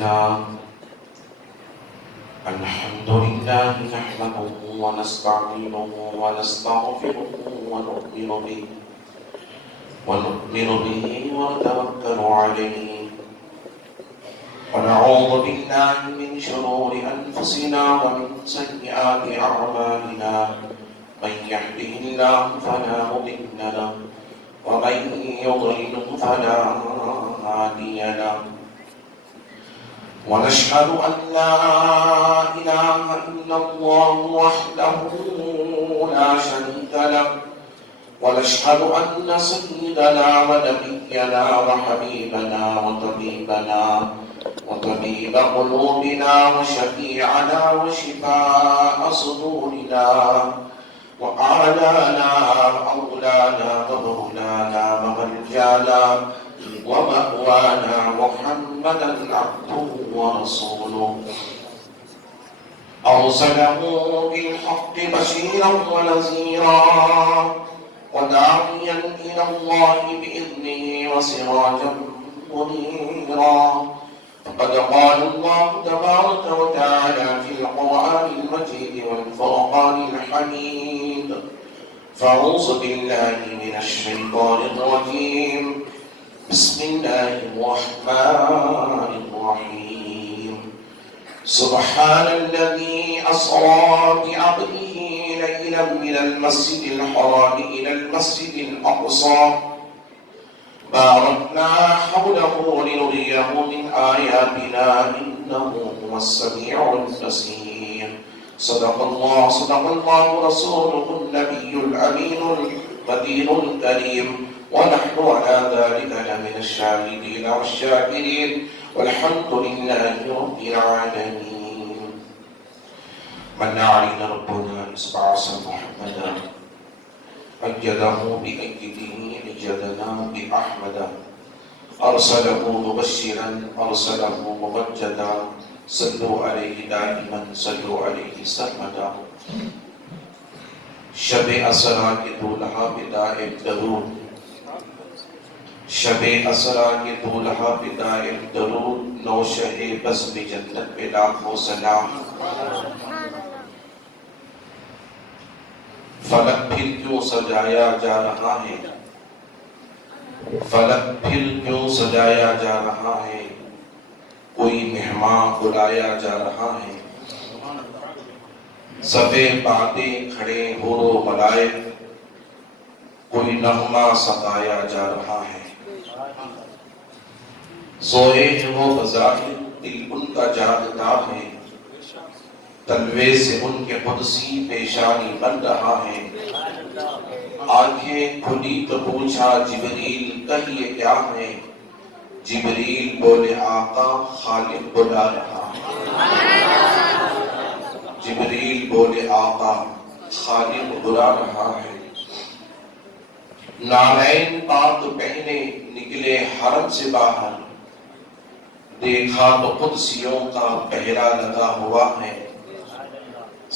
لله نحمده ونستعينه ونستغفره ونؤمن به ونتوكل عليه ونعوذ بالله من شرور أنفسنا ومن سيئات أعمالنا من يهده الله فلا مضل له ومن يضلل فلا هادي له ونشهد أن لا إله إلا الله وحده لا شريك له ونشهد أن سيدنا ونبينا وحبيبنا وطبيب قلوبنا وشفيعنا وشفاء صدورنا وأعلانا وأولانا ومولانا ومرجانا ومأوانا محمدا عبده ورسوله أرسله بالحق بشيرا ونذيرا وداعيا إلى الله بإذنه وسراجا منيرا فقد قال الله تبارك وتعالى في القرآن المجيد والفرقان الحميد فأعوذ بالله من الشيطان الرجيم بسم الله الرحمن الرحيم سبحان الذي أسرى بعبده ليلا من المسجد الحرام إلى المسجد الأقصى باركنا حوله لنريه من آياتنا إنه هو السميع البصير صدق الله رسوله النبي الأمين القدير الكريم ونحن على ذلك لمن الشاهدين والشاكرين والحمد لله رب العالمين. من علينا ربنا إسبعث محمدا أيده بأيده أيدنا بأحمد أرسله مبشرا أرسله ممجدا صلوا عليه دائما صلوا عليه سرمدا. شب اسرا کے دولہا بدائے درود شب اسرا کے دولہا بدائے درود نوشہ بزم جنت پہ لاکھوں سلام. فلک پھر کیوں سجایا جا رہا ہے فلک پھر کیوں سجایا جا رہا ہے کوئی مہمان بلایا جا رہا ہے. صفے باتیں کھڑے حور و ملائک کوئی نغمہ سکایا جا رہا ہے. سوئے ہیں وہ بظاہر دل ان کا جاگتا ہے تلوے سے ان کے قدسی پیشانی بن رہا ہے. آنکھیں کھلی تو پوچھا جبریل کہیے کیا ہے جبریل بولے آقا خالق بلا رہا ہے. جبریل بولے آقا خالق بلا رہا ہے. نالین پاک پہنے نکلے حرم سے باہر دیکھا تو قدسیوں کا پہرا لگا ہوا ہے.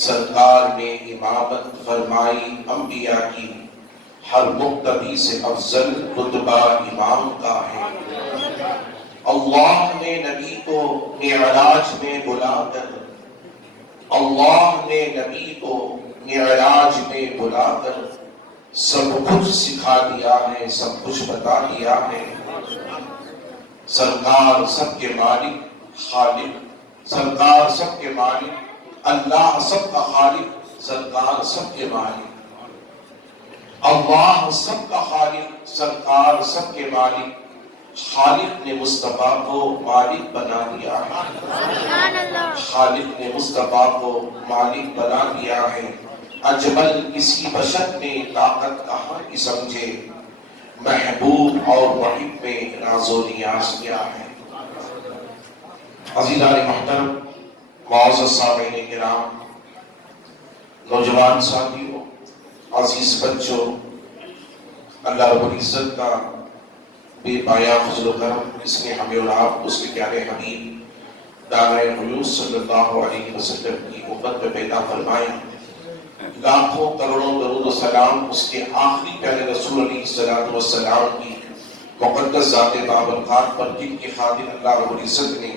سرکار نے امامت فرمائی انبیاء کی ہر مقتدی سے افضل رتبہ امام کا ہے. اللہ نے نبی کو معراج میں بلا کر اللہ نے نبی کو معراج میں بلا کر سب کچھ سکھا دیا ہے سب کچھ بتا دیا ہے. سرکار سب کے مالک خالق سرکار سب کے مالک اللہ سب کا خالق سرکار سب کے مالک اللہ سب کا خالق سرکار سب کے مالک. خالق نے مصطفیٰ کو مالک بنا دیا ہے خالق نے مصطفیٰ کو مالک بنا دیا ہے. اجمل کسی بشر میں طاقت کہاں کی سمجھے محبوب اور محب میں راز و نیاز کیا ہے. عزیزان محترم معزز سامعین کرام نوجوان ساتھیوں عزیز بچوں اللہ رب العزت کا بے پایا فضل و کرم اس نے ہمیں اور آپ اس کے پیارے حبیب دانۂ غیوث صلی اللہ علیہ وسلم کی امت میں پیدا فرمایا. لاکھوں کروڑوں درود و سلام اس کے آخری پیارے رسول علیہ السلام کی مقدس ذات بابرکات پر جن کی خاطر اللہ رب العزت نے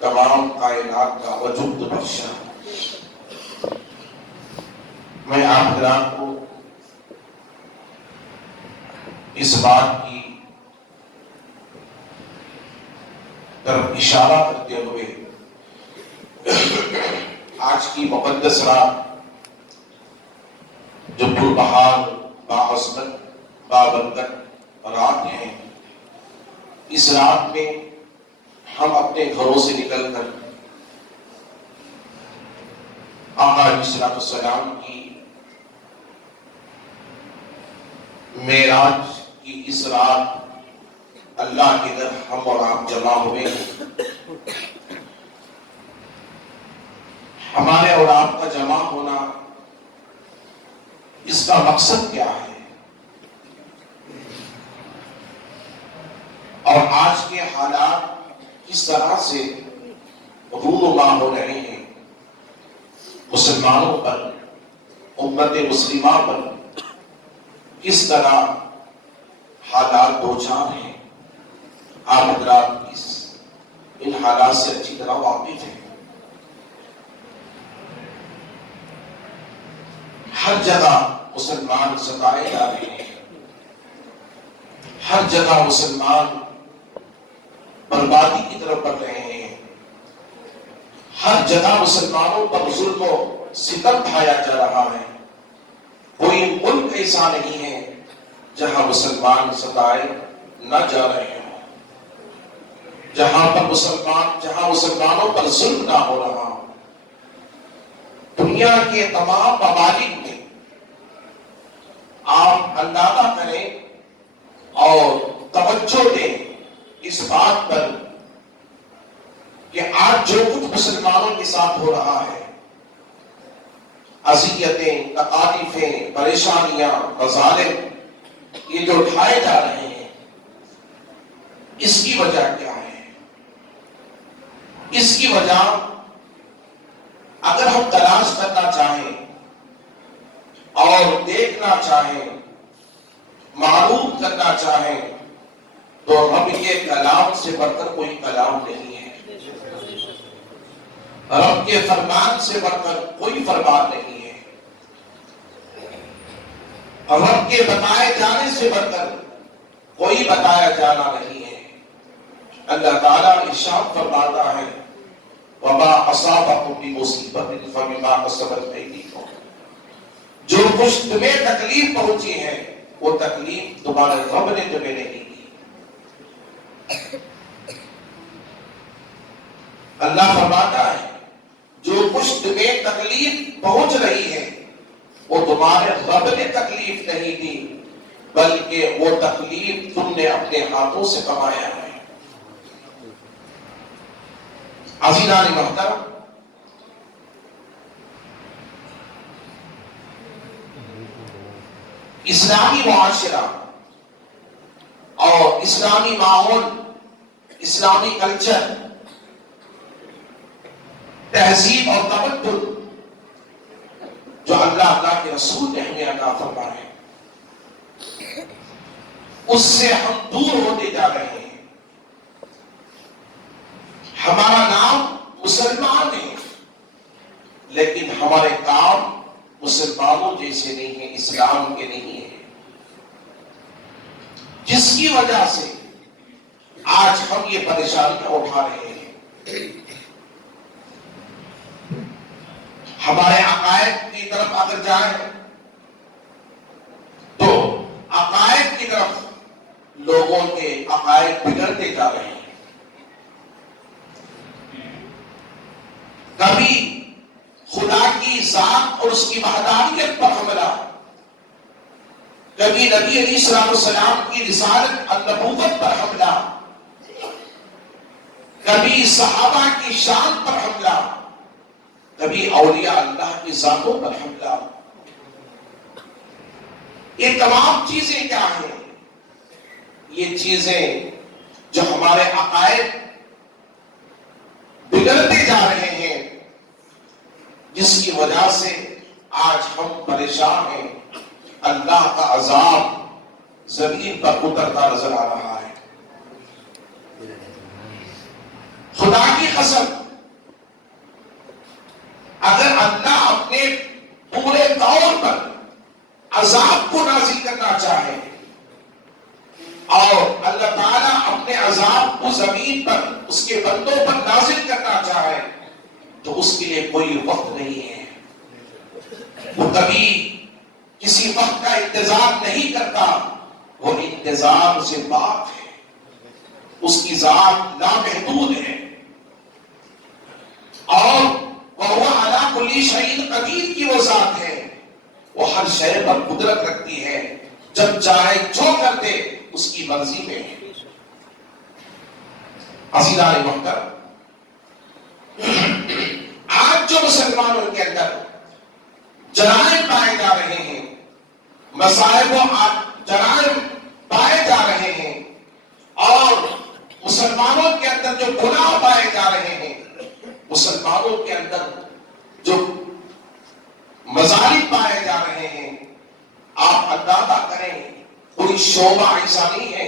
تمام کائنات کا وجود بخشا۔ میں آپ حضرات کو اس بات کی طرف اشارہ کرتے ہوئے آج کی مقدس رات جو پربہار باعزت بابرکت رات ہے، اس رات میں ہم اپنے گھروں سے نکل کر آقا علیہ الصلوۃ والسلام کی معراج کی اس رات اللہ کی طرف ہم اور آپ جمع ہوئے ہیں۔ ہمارے اور آپ کا جمع ہونا، اس کا مقصد کیا ہے؟ اور آج کے حالات کس طرح سے رونما ہو رہے ہیں مسلمانوں پر، امت مسلمہ پر کس طرح حالات دوچار ہیں، آپ حضرات ان حالات سے اچھی طرح واقف ہیں۔ ہر جگہ مسلمان ستائے جا رہے ہیں، ہر جگہ مسلمان بربادی کی طرف بڑھ رہے ہیں، ہر جگہ مسلمانوں پر ظلم و ستم ڈھایا جا رہا ہے۔ کوئی ملک ایسا نہیں ہے جہاں مسلمان ستائے نہ جا رہے ہیں، جہاں مسلمانوں پر ظلم نہ ہو رہا ہو۔ دنیا کے تمام ممالک میں آپ اندازہ کریں اور توجہ دیں اس بات پر کہ آج جو کچھ مسلمانوں کے ساتھ ہو رہا ہے، اذیتیں، تکالیفیں، پریشانیاں، مظالم یہ جو اٹھائے جا رہے ہیں، اس کی وجہ کیا ہے؟ اس کی وجہ اگر ہم تلاش کرنا چاہیں اور دیکھنا چاہیں، معلوم کرنا چاہیں، تو رب کے کلام سے بڑھ کر کوئی کلام نہیں ہے، رب کے فرمان سے بڑھ کر کوئی فرمان نہیں ہے، رب کے بتائے جانے سے بڑھ کر کوئی بتایا جانا نہیں ہے۔ اللہ تعالیٰ ارشاد فرماتا ہے وَمَا أَصَابَكُم بِمُصِيبَةٍ فَبِمَا كَسَبَتْ أَيْدِيكُمْ، جو کچھ تمہیں تکلیف پہنچی ہے وہ تکلیف تمہارے رب نے تمہیں نہیں دی۔ اللہ فرماتا ہے جو کچھ تمہیں تکلیف پہنچ رہی ہے وہ تمہارے رب نے تکلیف نہیں دی، بلکہ وہ تکلیف تم نے اپنے ہاتھوں سے کمایا ہے۔ عزیزان محترم، اسلامی معاشرہ اور اسلامی ماحول، اسلامی کلچر، تہذیب اور تمدن جو اللہ کے رسول نے ہمیں عطا فرمائے ہیں، اس سے ہم دور ہوتے جا رہے ہیں۔ ہمارا نام مسلمان ہے، لیکن ہمارے کام مسلمانوں جیسے نہیں ہیں، اسلام کے نہیں ہیں، جس کی وجہ سے آج ہم یہ پریشانیاں اٹھا رہے ہیں۔ ہمارے عقائد کی طرف اگر جائیں تو عقائد کی طرف لوگوں کے عقائد بگڑتے جا رہے ہیں۔ کبھی خدا کی ذات اور اس کی وحدانیت پر حملہ، کبھی نبی علیہ الصلوۃ والسلام کی رسالت النبوت پر حملہ، کبھی صحابہ کی شان پر حملہ، کبھی اولیاء اللہ کی ذاتوں پر حملہ۔ یہ تمام چیزیں کیا ہیں؟ یہ چیزیں جو ہمارے عقائد بگڑتے جا رہے ہیں، جس کی وجہ سے آج ہم پریشان ہیں۔ اللہ کا عذاب زمین پر اترتا نظر آ رہا ہے۔ خدا کی قسم، اگر اللہ اپنے پورے دور پر عذاب کو نازل کرنا چاہے اور اللہ تعالیٰ اپنے عذاب کو زمین پر اس کے بندوں پر نازل کرنا چاہے تو اس کے لیے کوئی وقت نہیں ہے. وہ کبھی کسی وقت کا انتظار نہیں کرتا، وہ انتظار سے پاک ہے، اس کی ذات لامحدود ہے، اور وہ علی کل شیء قدیر کی وہ ذات ہے، وہ ہر شے پر قدرت رکھتی ہے، جب چاہے جو کر دے اس کی مرضی میں ہے. عزیزان محترم، آج جو مسلمانوں کے اندر جرائم پائے جا رہے ہیں، مصائب و جرائم پائے جا رہے ہیں، اور مسلمانوں کے اندر جو گناہ پائے جا رہے ہیں، مسلمانوں کے اندر جو مظالم پائے جا رہے ہیں، آپ اندازہ کریں کوئی شعبہ ایسا نہیں ہے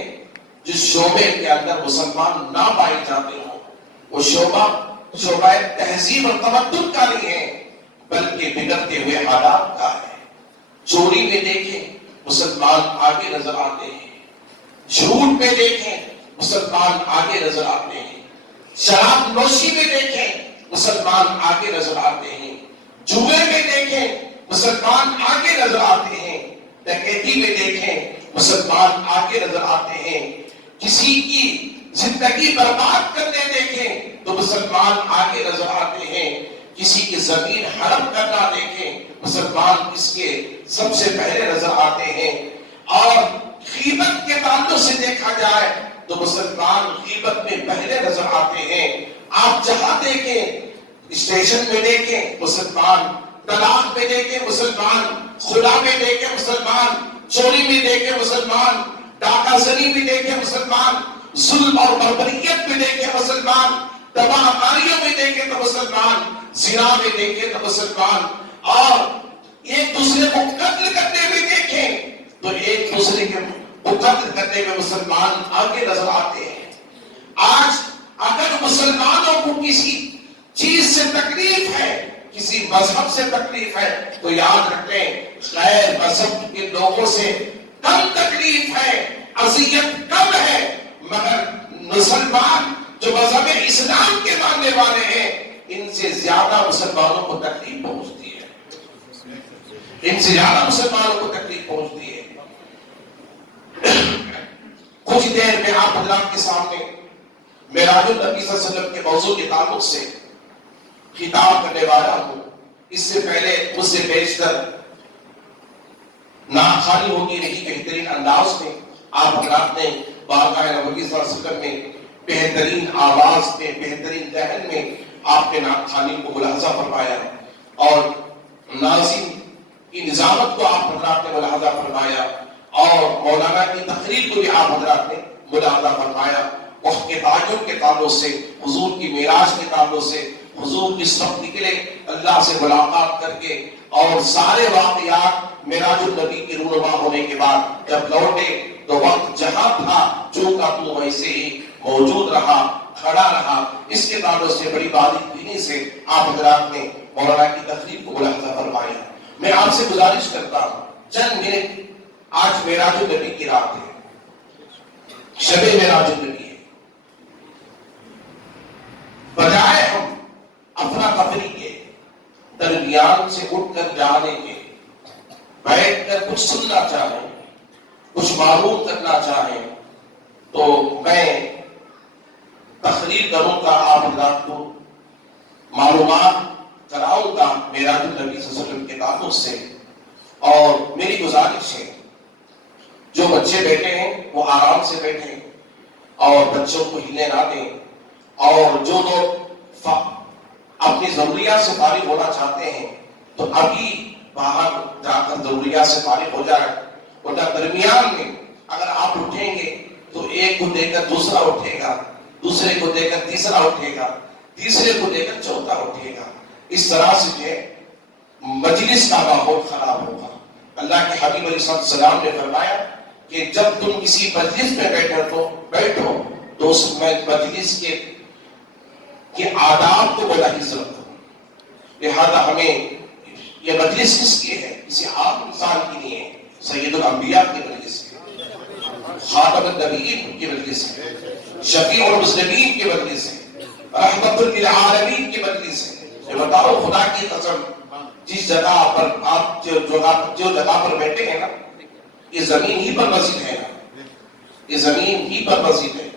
جس شعبے کے اندر مسلمان نہ پائے جاتے ہوں. وہ شعبہ تہذیب اور تمدن کا نہیں ہے، بلکہ بگڑتے ہوئے حالات کا ہے. چوری میں دیکھیں مسلمان آگے نظر آتے ہیں، جھوٹ میں دیکھیں مسلمان آگے نظر آتے ہیں، شراب نوشی میں دیکھیں مسلمان آگے نظر آتے ہیں، جوئے میں دیکھیں مسلمان آگے نظر آتے ہیں، ڈکیتی میں دیکھیں مسلمان آگے نظر آتے ہیں، کسی کی زندگی برباد کرنے دیکھیں تو مسلمان آگے نظر آتے ہیں، کسی کی زمین حرم کرنا دیکھیں مسلمان اس کے سب سے پہلے نظر آتے ہیں. اور غیبت کے تعلق سے دیکھا جائے تو مسلمان غیبت میں پہلے نظر آتے ہیں. آپ جہاں دیکھیں، اسٹیشن میں دیکھیں مسلمان، طلاق میں دیکھیں مسلمان، خلا میں دیکھیں مسلمان، چوری میں دیکھیں مسلمان، ڈاکہ زنی میں دیکھیں مسلمان، ظلم اور بربریت میں دیکھیں مسلمان، تباہ کاریوں میں دیکھیں تو مسلمان، زنا میں دیکھیں تو مسلمان، اور ایک دوسرے کو قتل کرنے میں دیکھیں تو ایک دوسرے کو قتل کرنے میں مسلمان آگے نظر آتے ہیں. آج اگر مسلمانوں کو کسی چیز سے تکلیف ہے، کسی مذہب سے تکلیف ہے، تو یاد رکھیں غیر مذہب کے لوگوں سے کم تکلیف ہے، اذیت کم ہے، مگر مسلمان جو مذہب اسلام کے ماننے والے ہیں ان سے زیادہ مسلمانوں کو تکلیف پہنچتی ہے، ان سے زیادہ مسلمانوں کو تکلیف پہنچتی ہے. کچھ دیر میں آپ حضرات کے سامنے معراج النبی صلی اللہ علیہ وسلم کے موضوع کے تعلق سے خطاب کرنے والا ہوں. اس سے پہلے مجھ سے بیشتر ناخوانی ہوگی نہیں، بہترین انداز میں آپ حضرات نے بارگاہ نبوی صلی اللہ علیہ وسلم میں بہترین آواز میں، بہترین لہن میں آپ کے ناخوانی کو ملاحظہ فرمایا، اور ناظم کی نظامت کو آپ حضرات نے ملاحظہ فرمایا، اور مولانا کی تقریر کو بھی آپ حضرات نے ملاحظہ فرمایا. وقت کے تعجب کے تعلق سے، حضور کی معراج کے تعلق سے، حضور کس وقت نکلے اللہ سے ملاقات کر کے، اور سارے واقعات معراج النبی کی رونما ہونے کے بعد جب لوٹے تو وقت جہاں تھا جو کا تو ویسے ہی موجود رہا، کھڑا رہا. اس کے تعلق سے بڑی باریکی سے آپ حضرات نے مولانا کی تقریر کو ملاحظہ فرمایا. میں آپ سے گزارش کرتا ہوں چند منٹ، آج معراج النبی کی رات ہے، شب معراج النبی ہے، بجائے ہم افرا تفری کے، درمیان سے اٹھ کر جانے کے، بیٹھ کر کچھ سننا چاہیں، کچھ معلوم کرنا چاہیں، تو میں تقریر کروں گا، آپ حضرات کو معلومات کراؤں گا معراج النبی صلی اللہ علیہ وسلم کے تعلق سے. اور میری گزارش ہے جو بچے بیٹھے ہیں وہ آرام سے بیٹھیں اور بچوں کو ہلنے نہ دیں، اور جو لوگ اپنی ضروریات سے فارغ ہونا چاہتے ہیں تو ابھی باہر جا کر ضروریات سے فارغ ہو جائے، ورنہ درمیان میں اگر آپ اٹھیں گے تو ایک کو دے کر دوسرا اٹھے گا، دوسرے کو دے کر تیسرا اٹھے گا، تیسرے کو دے کر چوتھا اٹھے گا. اس طرح سے جو مجلس کا ماحول خراب ہوگا. اللہ کے حبیب علیہ السلام نے فرمایا کہ جب تم کسی مجلس میں بیٹھو تو اس مجلس کے کہ آداب کو بڑا عزت رکھو. لہذا ہمیں یہ مجلس کس کی ہے؟ کسی عام انسان کی نہیں ہے، سید الانبیاء کی مجلس ہے، خاتم النبیین کی مجلس ہے، شفیع المذنبین کی مجلس ہے، رحمت للعالمین کی مجلس ہے. یہ بتاؤ خدا کی قسم، جس جگہ پر آپ جو جگہ پر بیٹھے ہیں نا، یہ زمین ہی پر مسجد ہے نا، یہ زمین ہی پر مسجد ہے،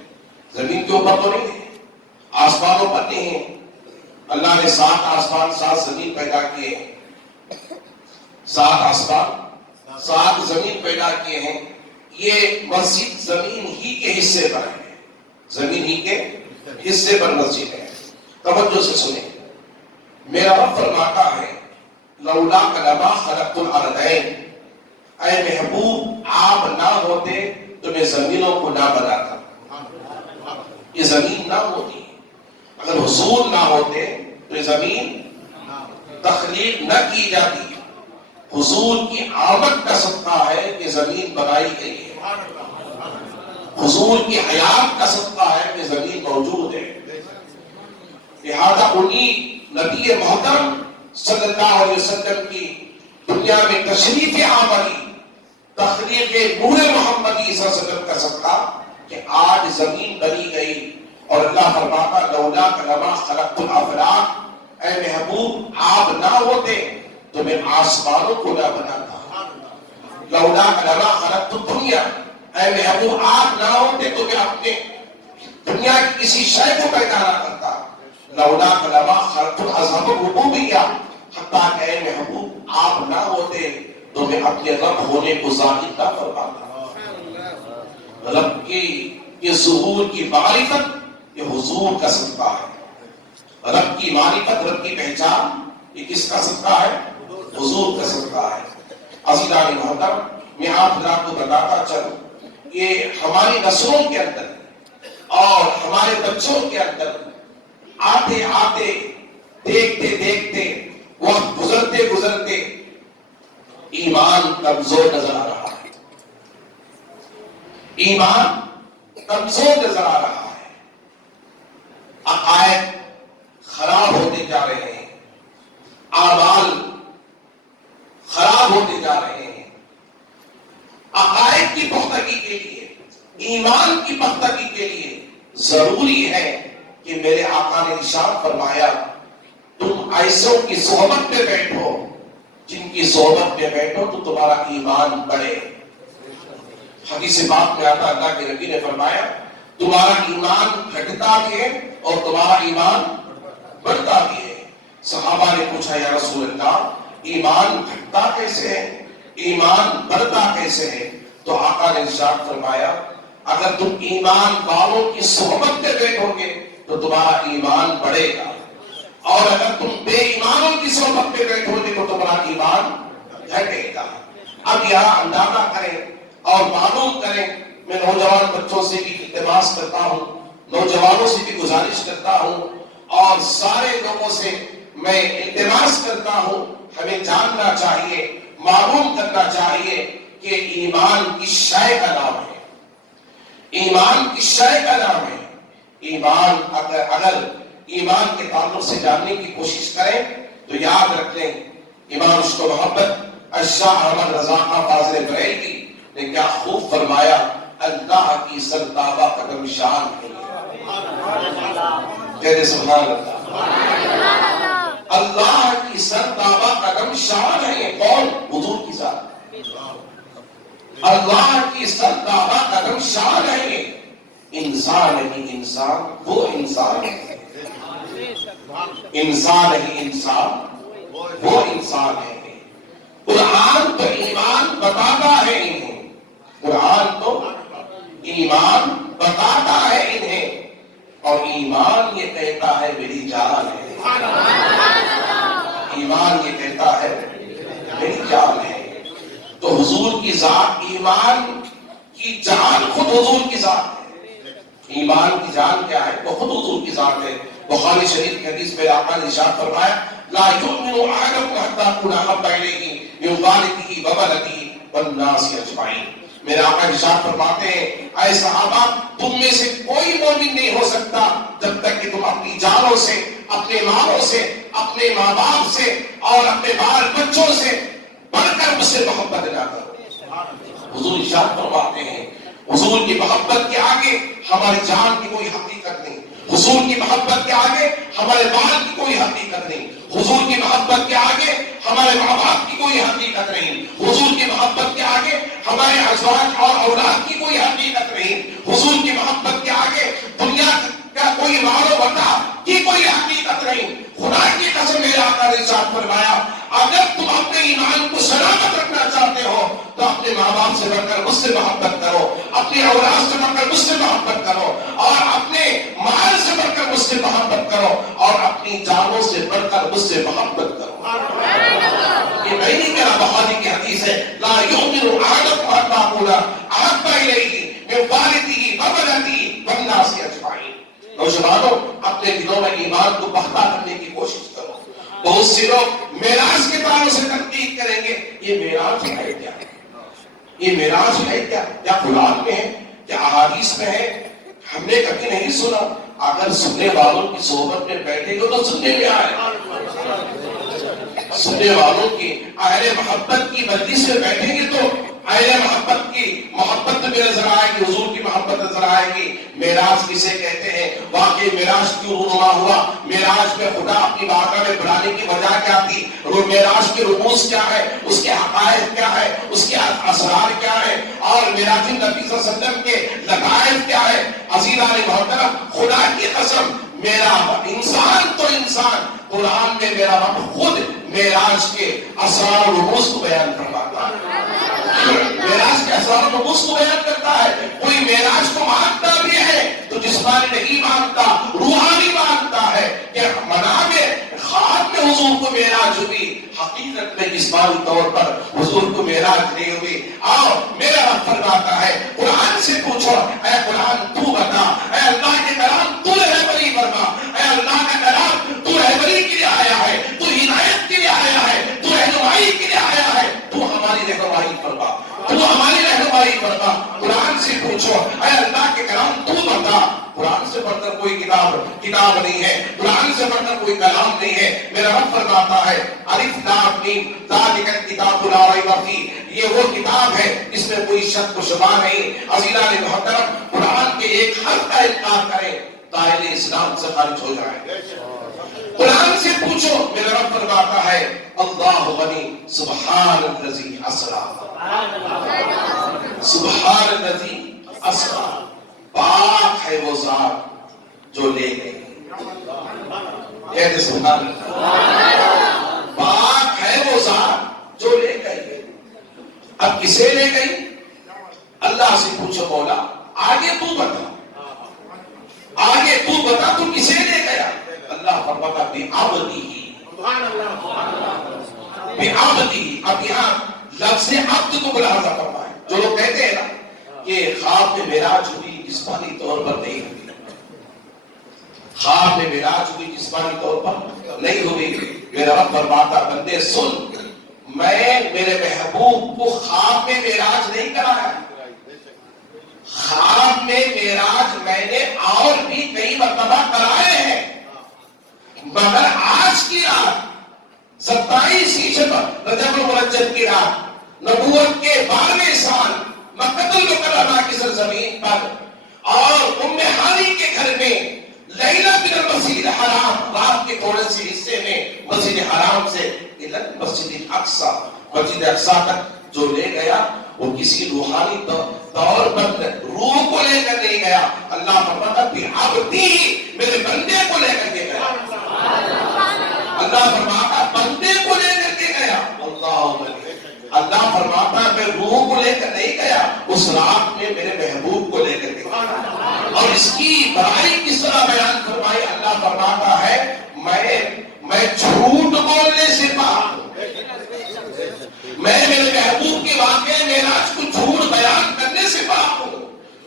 زمین کے اوپر تو نہیں ہے، آسمانوں پر نہیں ہے. اللہ نے 7 آسمان 7 زمین پیدا کیے ہیں، 7 آسمان 7 زمین پیدا کیے ہیں. یہ مسجد زمین ہی کے حصے پر ہے، زمین ہی کے حصے پر مسجد ہے. توجہ سے سنیں، میرا رب فرماتا ہے لولاک لما خلقت الارضین، اے محبوب آپ نہ ہوتے تو میں زمینوں کو نہ بناتا. یہ زمین نہ ہوتی، اگر حضور نہ ہوتے تو یہ زمین تخلیق نہ کی جاتی. حضور کی آمد کا صدقہ ہے کہ زمین بنائی گئی ہے، حضور کی حیات کا صدقہ ہے کہ زمین موجود ہے. لہذا انہی نبی محترم صلی اللہ علیہ وسلم کی دنیا میں تشریف آوری، تخلیق نور محمدی صلی اللہ علیہ وسلم کا صدقہ کہ آج زمین بنی گئی. اور اللہ فرماتا لولاک لما خلقت الافلاک، اے محبوب آپ نہ ہوتے تو میں آسمانوں کو نہ بناتا. لولاک لما خلقت الدنیا، اے محبوب آپ نہ ہوتے تو میں اپنے دنیا کی کسی شے کو پیدا نہ کرتا. لولاک لما خلقت العظم الربوبیہ، حتیٰ کہ اے محبوب آپ نہ ہوتے تو میں اپنے رب ہونے کو ظاہر نہ فرماتا. رب کی یہ ظہور کی معرفت یہ حضور کا صدقہ ہے. رب کی معرفت، رب کی پہچان یہ کس کا صدقہ ہے؟ حضور کا صدقہ ہے. عزیزان محترم، میں آپ حضرات کو بتاتا چلوں، یہ ہماری نسلوں کے اندر اور ہمارے بچوں کے اندر آتے آتے، دیکھتے دیکھتے، وقت گزرتے گزرتے ایمان کمزور نظر آ رہا ہے. ایمان کمزور نظر آ رہا ہے، عقائد خراب ہوتے جا رہے ہیں، اعمال خراب ہوتے جا رہے ہیں. عقائد کی پختگی کے لیے، ایمان کی پختگی کے لیے ضروری ہے کہ میرے آقا نے ارشاد فرمایا تم ایسوں کی صحبت میں بیٹھو جن کی صحبت میں بیٹھو تو تمہارا ایمان بڑھے. حدیث پاک میں آتا اللہ کے نبی نے فرمایا تمہارا ایمان گھٹتا بھی ہے اور تمہارا ایمان بڑھتا بھی ہے. صحابہ نے پوچھا یا رسول اللہ ایمان گھٹتا کیسے ہے، ایمان بڑھتا کیسے ہے؟ تو آقا نے ارشاد فرمایا اگر تم ایمان والوں کی صحبت میں بیٹھو گے تو تمہارا ایمان بڑھے گا، اور اگر تم بے ایمانوں کی صحبت میں بیٹھو گے تو تمہارا ایمان گھٹے گا. اب یہاں اندازہ کریں اور معلوم کریں. میں نوجوان بچوں سے بھی التماس کرتا ہوں، نوجوانوں سے بھی گزارش کرتا ہوں، اور سارے لوگوں سے میں التماس کرتا ہوں، ہمیں جاننا چاہیے، معلوم کرنا چاہیے کہ ایمان کس شے کا نام ہے. ایمان کس شے کا نام ہے. ایمان اگر ایمان کے تعلق سے جاننے کی کوشش کریں تو یاد رکھ لیں امام عشق و محبت شاہ احمد رضا خان فاضل بریلوی نے کیا خوب فرمایا، اللہ کی سرتابہ قدم شان ہے. کہتے سبحان اللہ. اللہ کی سرتابہ قدم شان ہے. کون؟ حضور کی ذات. اللہ کی سرتابہ قدم شان ہے. انسان نہیں انسان، وہ انسان ہے. انسان نہیں انسان، وہ انسان ہے. قرآن تو ایمان بتاتا ہے انہیں، قرآن تو ایمان بتاتا ہے انہیں، اور ایمان یہ کہتا ہے میری جان ہے. ایمان یہ کہتا ہے میری جان ہے. تو حضور کی ذات، ایمان کی جان خود حضور کی ذات ہے. ایمان کی جان کیا ہے؟ وہ خود حضور کی ذات ہے. بخاری شریف کی حدیث میں آقا نے ارشاد فرمایا لا یؤمن احدکم حتی اکون احب الیہ من والدہ وولدہ والناس اجمعین. میرے آقا ارشاد فرماتے ہیں اے صحابہ تم میں سے کوئی مومن نہیں ہو سکتا جب تک کہ تم اپنی جانوں سے، اپنے مالوں سے، اپنے ماں باپ سے اور اپنے بال بچوں سے بڑھ کر مجھ سے محبت نہ کرو۔ حضور ارشاد فرماتے ہیں حضور کی محبت کے آگے ہماری جان کی کوئی حقیقت نہیں، حضور کی محبت کے آگے ہمارے بال کی کوئی حقیقت نہیں، حضور کی محبت کے آگے ہمارے ماں باپ کی کوئی حقیقت نہیں، حضور کی محبت کے آگے ہمارے ازواج اور اولاد کی کوئی حقیقت نہیں، حضور کی محبت کے آگے دنیا کا کوئی مال و متاع کی کوئی حقیقت نہیں۔ خدا کی قسم میرے آقا نے ارشاد فرمایا اگر تم اپنے ایمان کو سلامت رکھنا چاہتے ہو تو اپنے ماں باپ سے بڑھ کر مجھ سے محبت کرو، اپنی اولاد سے بڑھ کر مجھ سے محبت کرو، اور اپنے مال سے بڑھ کر مجھ سے محبت کرو، اور اپنی جانوں سے بڑھ کر مجھ سے محبت کرو۔ یہ میں نہیں کہہ رہا، بخاری کی حدیث ہے لا یؤمن احدکم حتی اکون احب الیہ من والدہ وولدہ والناس اجمعین۔ نوجوانوں اپنے دلوں میں ایمان کو پختہ کرنے کی کوشش کرو۔ بہت سے لوگ معراج کے تعلق سے تنقید کریں گے یہ معراج ہے کیا، یہ معراج ہے کیا قرآن میں ہے کیا احادیث میں ہے؟ ہم نے کبھی نہیں سنا۔ اگر سننے والوں کی صحبت میں بیٹھے گے تو سننے میں آئے، سننے والوں کی اہل محبت کی مجلس میں بیٹھیں گے تو اہل محبت کی محبت میں نظر آئے گی، حضور کی محبت نظر آئے گی۔ معراج کسے کہتے ہیں؟ واقعی معراج کیوں رونما ہوا؟ معراج میں خدا اپنی بارگاہ میں بلانے کی وجہ کیا تھی؟ معراج کے رموز کیا ہے، اس کے حقائق کیا ہے، اس کے اسرار کیا ہے، اور معراج نبی صلی اللہ علیہ وسلم کے لطائف کیا ہے؟ عزیزان محترم خدا کی قسم میرا انسان تو انسان قرآن میں میرا رب خود معراج کے اسرار و رموز کو بیان فرماتا ہے، معراج کے اسرار و رموز کو بیان کرتا ہے۔ کوئی معراج کو مانتا بھی ہے تو جسمانی نہیں مانتا، روحانی مانتا ہے کہ منام خواب میں حضور کو معراج ہوئی، حقیقت میں جسمانی طور پر حضور کو معراج نہیں ہوئی۔ آؤ میرا رب فرماتا ہے قرآن سے پوچھو اے قرآن تو بتا، اے اللہ کے کلام تو رہبری فرما، اے اللہ کا کلام تو رہبری کے لیے آیا ہے، تو ہدایت کے لیے آیا ہے، تو رہنمائی کے لیے آیا ہے، تو ہماری رہنمائی فرما، تو ہماری رہنمائی فرما۔ قرآن سے پوچھو اے اللہ کے کلام تو بتا، قرآن سے بڑھ کر کوئی کتاب نہیں ہے، قرآن سے بڑھ کر کوئی کلام نہیں ہے۔ میرا رب فرماتا ہے الف لام میم ذالک الکتاب لا ریب فیہ، یہ وہ کتاب ہے جس میں کوئی شک و شبہ نہیں۔ عزیزان محترم قرآن کے ایک حرف کا انکار کریں دائرے اسلام سے خارج ہو جائے۔ قرآن سے پوچھو میرا رب فرماتا ہے اللہ غنی سبحان الذی اسری، سبحان الذی اسری، پاک ہے وہ ذات جو لے گئی، سبحان اللہ، پاک ہے وہ ذات جو لے گئی۔ اب کسے لے گئی؟ اللہ سے پوچھو مولا آگے تو بتا، آگے تو بتا تو کسے لے گیا؟ اللہ فرماتا بعبدہ، بعبدہ۔ اب یہاں لفظ عبد کو ملاحظہ فرمائے۔ جو لوگ کہتے ہیں نا کہ خواب میں معراج ہوئی جسمانی طور پر نہیں ہوئی، خواب میں معراج ہوئی جسمانی طور پر نہیں ہوئی، میرا رب فرماتا بندے سن، میں میرے محبوب کو خواب میں معراج نہیں کرایا، خواب میں معراج میں نے اور بھی کئی مرتبہ کرائے ہیں، مگر آج کی رات 27 رجب المرجب کی رات نبوت کے 12ویں سال مکہ المکرمہ کی سرزمین پر اور ام ہانی کے گھر میں لیلہ من المسجد الحرام، رات کے تھوڑے سے حصے میں مسجد حرام سے مسجد اقصی، مسجد اقصی تک جو لے گیا وہ کسی روحانی طور پر روح کو لے کر نہیں گیا، اللہ فرماتا بعبدہ، میرے بندے کو لے کر کے گیا، اللہ فرماتا بندے کو لے کر کے گیا۔ اللہ فرماتا میں روح کو لے کر نہیں گیا، اس رات میں میرے محبوب کو لے کر کے گیا۔ اور اس کی بڑائی کس طرح بیان فرمائی؟ اللہ فرماتا ہے میں جھوٹ بولنے سے پاک ہوں، میں میرے محبوب کے واقعے معراج کو جھوٹ بیان کرنے سے پاک ہوں۔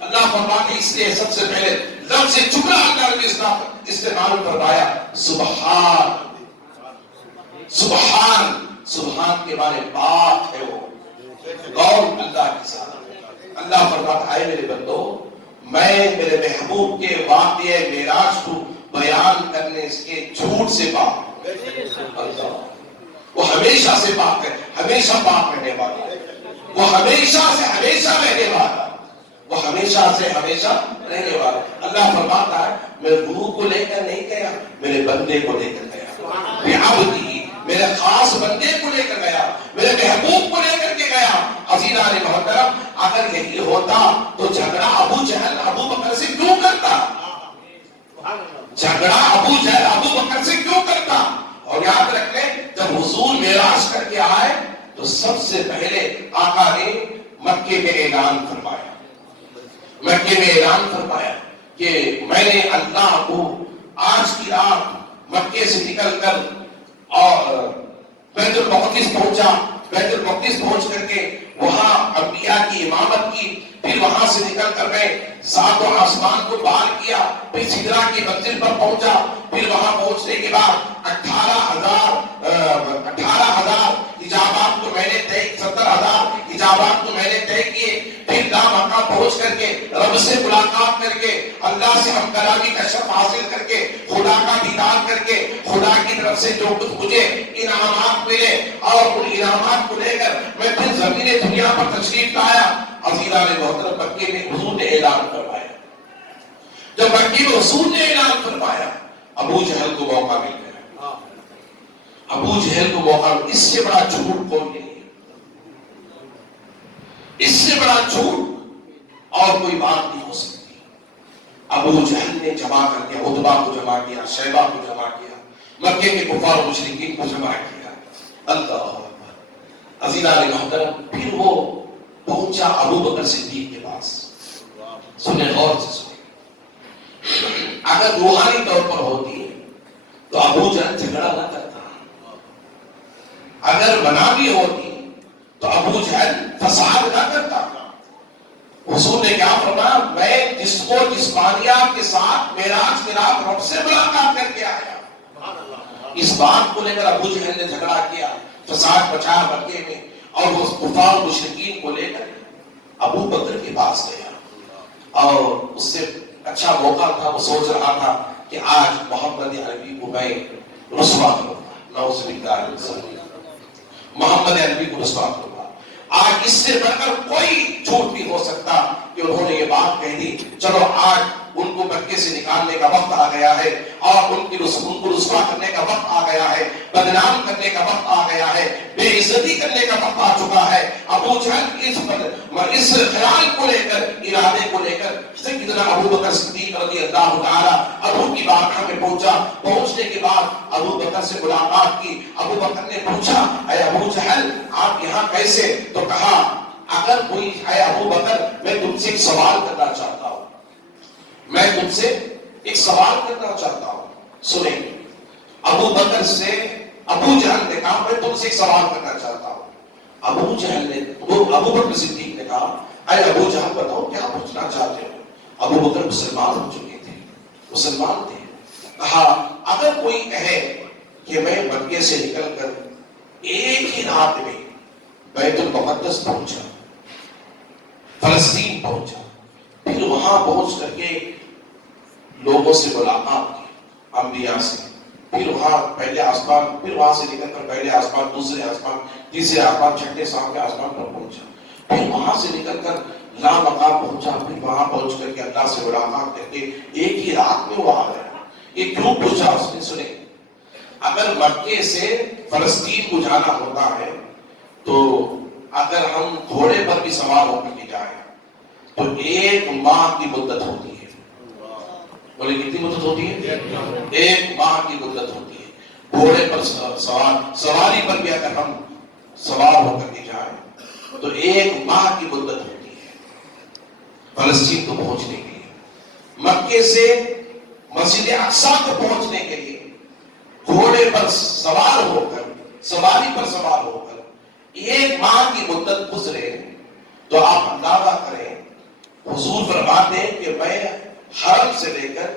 اللہ فرماتے اس لیے سب سے پہلے لفظ جملہ اللہ نے استعمال فرمایا سبحان، سبحان، سبحان کے معنی پاک ہے وہ، غور اللہ کے ساتھ اللہ فرماتا ہے میرے بندو میں میرے محبوب کے واقعے معراج کو بیان کرنے کے جھوٹ سے پاک اللہ وہ ہمیشہ سے پاک ہے ہمیشہ پاک رہنے والا وہ ہمیشہ سے ہمیشہ رہنے والا وہ ہمیشہ سے ہمیشہ رہنے والا اللہ فرماتا ہے میں روح کو لے کر نہیں گیا میرے بندے کو لے کر گیا میرے خاص بندے کو لے کر گیا میرے محبوب کو لے کر کے گیا عزیزان محترم اگر یہی ہوتا تو جھگڑا ابو جہل ابو بکر سے کیوں کرتا جھگڑا ابو جہل ابو بکر سے کیوں کرتا اور یاد رکھ لیں جب حضور معراج کر کے آئے تو سب سے پہلے آقا نے مکے میں اعلان فرمایا مکے میں اعلان فرمایا کہ میں نے اللہ کو آج کی رات مکے سے نکل کر اور بیت المقدس پہنچا بیت المقدس پہنچ کر کے وہاں انبیاء کی امامت کی پھر وہاں سے نکل کر میں ساتوں آسمان کو پار کیا پھر سدرہ کی منزل پر پہنچا پھر وہاں پہنچنے کے بعد 18,000 اجابات کو میں نے طے 70,000 اجابات کو میں نے طے کیے پھر مکہ پہنچ کر کے رب سے ملاقات کر کے اللہ سے ہم کلامی کا شرف حاصل کر کے خدا کا دیدار کر کے خدا کی طرف سے جو کچھ مجھے انعامات ملے اور ان انعامات کو لے کر میں پھر زمین دنیا پر تشریف لایا عزیزان محترم مکے میں حضور نے اعلان فرمایا جب مکے میں حضور نے اعلان فرمایا ابو جہل کو موقع مل گیا ابو جہل کو موقع اس سے بڑا جھوٹ کون نہیں اس سے بڑا جھوٹ اور کوئی بات نہیں ہو سکتی ابو جہل نے جمع کر کے عتبہ کو جمع کیا شیبہ کو جمع کیا مکے کے کفار و مشرکین کو جمع کیا اللہ اکبر عزیزان محترم پھر وہ پہنچا ابو بکر صدیق کے پاس سنیں غور سے سنیں اگر روحانی طور پر ہوتی ہے تو ابو جہل جھگڑا نہ کرتا اگر بنا بھی ہوتی تو ابو جہل فساد نہ کرتا حضور نے کیا فرمایا میں جس کو جسمانیات کے ساتھ معراج کے رات رب سے ملاقات کر کے آیا اس بات کو لے کر ابو جہل نے جھگڑا کیا فساد بچایا مکے میں اور وہ کفار مشرکین کو لے کر ابو بکر کے پاس گیا اور اس سے اچھا موقع تھا وہ سوچ رہا تھا کہ آج محمد عربی کو میں رسوا کروں گا نعوذ باللہ محمد عربی کو رسوا کروں گا آج اس سے بڑھ کر کوئی جھوٹ نہیں ہو سکتا کہ انہوں نے یہ بات کہہ دی چلو آج ان کو مکے سے نکالنے کا وقت آ گیا ہے اور ان کو رسوا کرنے کا وقت آ گیا ہے بدنام کرنے کا وقت آ گیا ہے بے عزتی کرنے کا وقت آ چکا ہے ابو جہل اس خیال کو لے کر ارادے کو لے کر سیدنا ابو بکر صدیق رضی اللہ تعالی ابو کی بارگاہ میں پہنچا پہنچنے کے بعد ابو بکر سے ملاقات کی ابو بکر نے پوچھا اے ابو جہل آپ یہاں کیسے تو کہا اگر کوئی ہے ابو بکر میں تم سے ایک سوال کرنا چاہتا ہوں میں تم سے ایک سوال کرنا چاہتا ہوں سنیں ابو بکر سے ابو جہل نے کہا میں تم سے ایک سوال کرنا چاہتا ہوں ابو جہل نے ابو بکر صدیق نے کہا اے ابو جہل بتاؤ کیا پوچھنا چاہتے ہو ابو بکر مسلمان ہو چکے تھے مسلمان تھے کہا اگر کوئی کہے کہ میں مکے سے نکل کر ایک ہی رات میں بیت المقدس پہنچا فلسطین پہنچا پھر وہاں پہنچ کر کے لوگوں سے ملاقات کی انبیاء سے پھر وہاں پہلے آسمان پھر وہاں سے نکل کر پہلے آسمان دوسرے آسمان تیسرے آسمان چھٹے ساتویں آسمان پر پہنچا پھر وہاں سے نکل کر لا مقام پہنچا پھر وہاں پہنچ کر کے اللہ سے ملاقات کر کے ایک ہی رات میں وہ آ گیا یہ کیوں پوچھا اس نے سنے اگر مکے سے فلسطین کو جانا ہوتا ہے تو اگر ہم گھوڑے پر بھی سوار ہو کر کے جائیں تو 1 ماہ کی مدت ہوتی ہے بولے کتنی مدت ہوتی ہے 1 ماہ کی مدت ہوتی ہے گھوڑے پر سواری پر بھی اگر ہم سوار ہو کر کے جائیں تو 1 ماہ کی مدت ہوتی ہے فلسطین کو پہنچنے کے لیے مکے سے مسجد اقصی کو پہنچنے کے لیے گھوڑے پر سوار ہو کر سواری پر سوار ہو کر 1 ماہ کی مدت گزرے تو آپ اندازہ کریں حضور فرماتے ہیں کہ میں حرم سے لے کر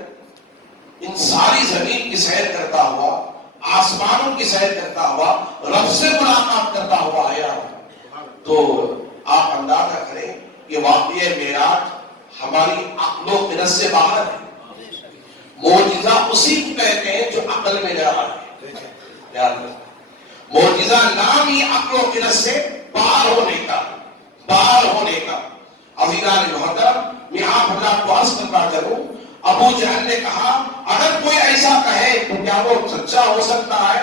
ان ساری زمین کی سیر کرتا ہوا آسمانوں کی سیر کرتا ہوا رب سے ملاقات کرتا ہوا آیا تو آپ اندازہ کریں یہ واقعہ معراج ہماری عقل و فکر سے باہر ہے. معجزہ اسی کو کہتے ہیں جو عقل میں نہ آئے. یاد رکھو معجزہ نام ہی عقل و فکر سے باہر ہونے کا. عزیزان محترم میں آپ اللہ کو عرض کرنا چاہوں ابو جہل نے کہا اگر کوئی ایسا کہے تو کیا وہ سچا ہو سکتا ہے؟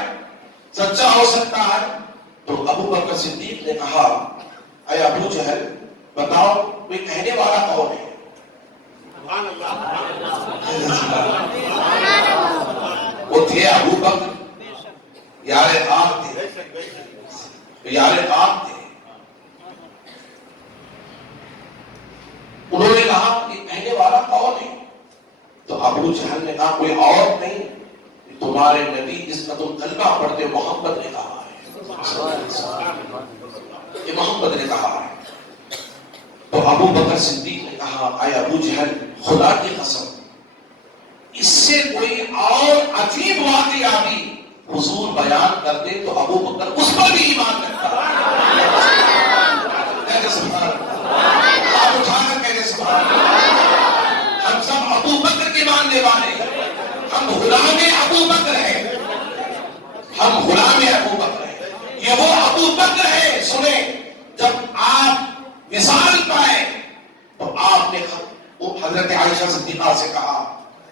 تو ابو بکر صدیق نے کہا اے ابو جہل بتاؤ کوئی کہنے والا کون ہے؟ وہ تھے ابو بکر یار آگ تھے. انہوں نے کہا کہ کہنے والا کون ہے؟ تو ابو جہل نے کہا کوئی اور نہیں تمہارے نبی جس کا تم کلمہ پڑھتے محمد نے کہا ہے. یہ محمد نے کہا ہے. تو ابو بکر صدیق نے کہا اے ابو جہل خدا کی قسم اس سے کوئی اور عجیب واقعہ بھی حضور بیان کرتے تو ابو بکر اس پر بھی ایمان رکھتا. آپ اٹھا کر کہتے سبحان اللہ. ہم سب ابو بکر کے ماننے والے ہیں. ہم غلام ابو بکر ہیں. یہ وہ ابو بکر ہے. سنیں جب آپ وصال پائے تو آپ نے حضرت عائشہ صدیقہ سے کہا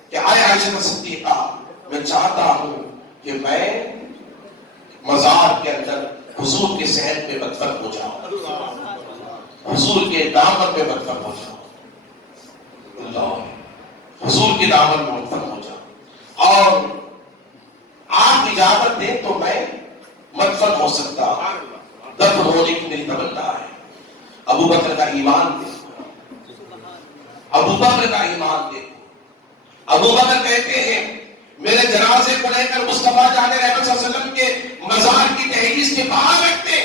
کہ اے عائشہ صدیقہ میں چاہتا ہوں کہ میں مزار کے اندر حضور کے صحن پہ مدفن ہو جاؤں, حضور کے دامن پہ مدفن ہو جاؤں. حضور کے دامن میں مدفن ہو جاؤں اور آپ اجازت دیں تو میں مدفن ہو سکتا. دفن ہونے کی میری تمنا ہے. ابو بکر کا ایمان دیکھو. ابو بکر کہتے ہیں میرے جنازے کو لے کر مصطفیٰ جان رحمت صلی اللہ علیہ وسلم کے مزار کی دہلیز کے باہر رکھتے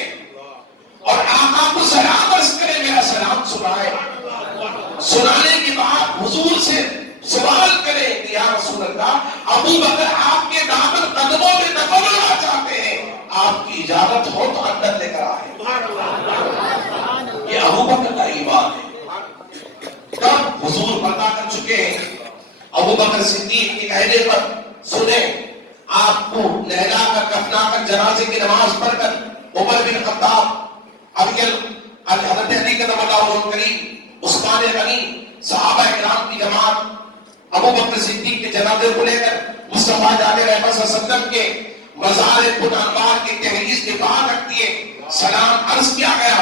اور آقا کو سلام عرض کرے میرا سلام سنائے. سنانے کے بعد حضور سے سوال کرے کہ یا رسول اللہ ابو بکر آپ کے دامن قدموں میں دفن ہونا چاہتے ہیں, آپ کی اجازت ہو تو اندر لے کر آئے. یہ ابو بکر کا ایمان ہے. تب حضور پردہ کر چکے ہیں. ابو بکر صدیق کے کہنے پر سنیں آپ کو نہلا کر کفنا کر جنازے کی نماز پڑھ کر عمر بن خطاب حضرت علی کرم اللہ وجہہ کریم عثمان غنی صحابہ کرام کی جماعت ابو بکر صدیق کے جنازے کو لے کر مصطفیٰ جان رحمت صلی اللہ علیہ وسلم کے مزار پنانبار کی دہلیز کے باہر رکھ دیے. سلام عرض کیا گیا.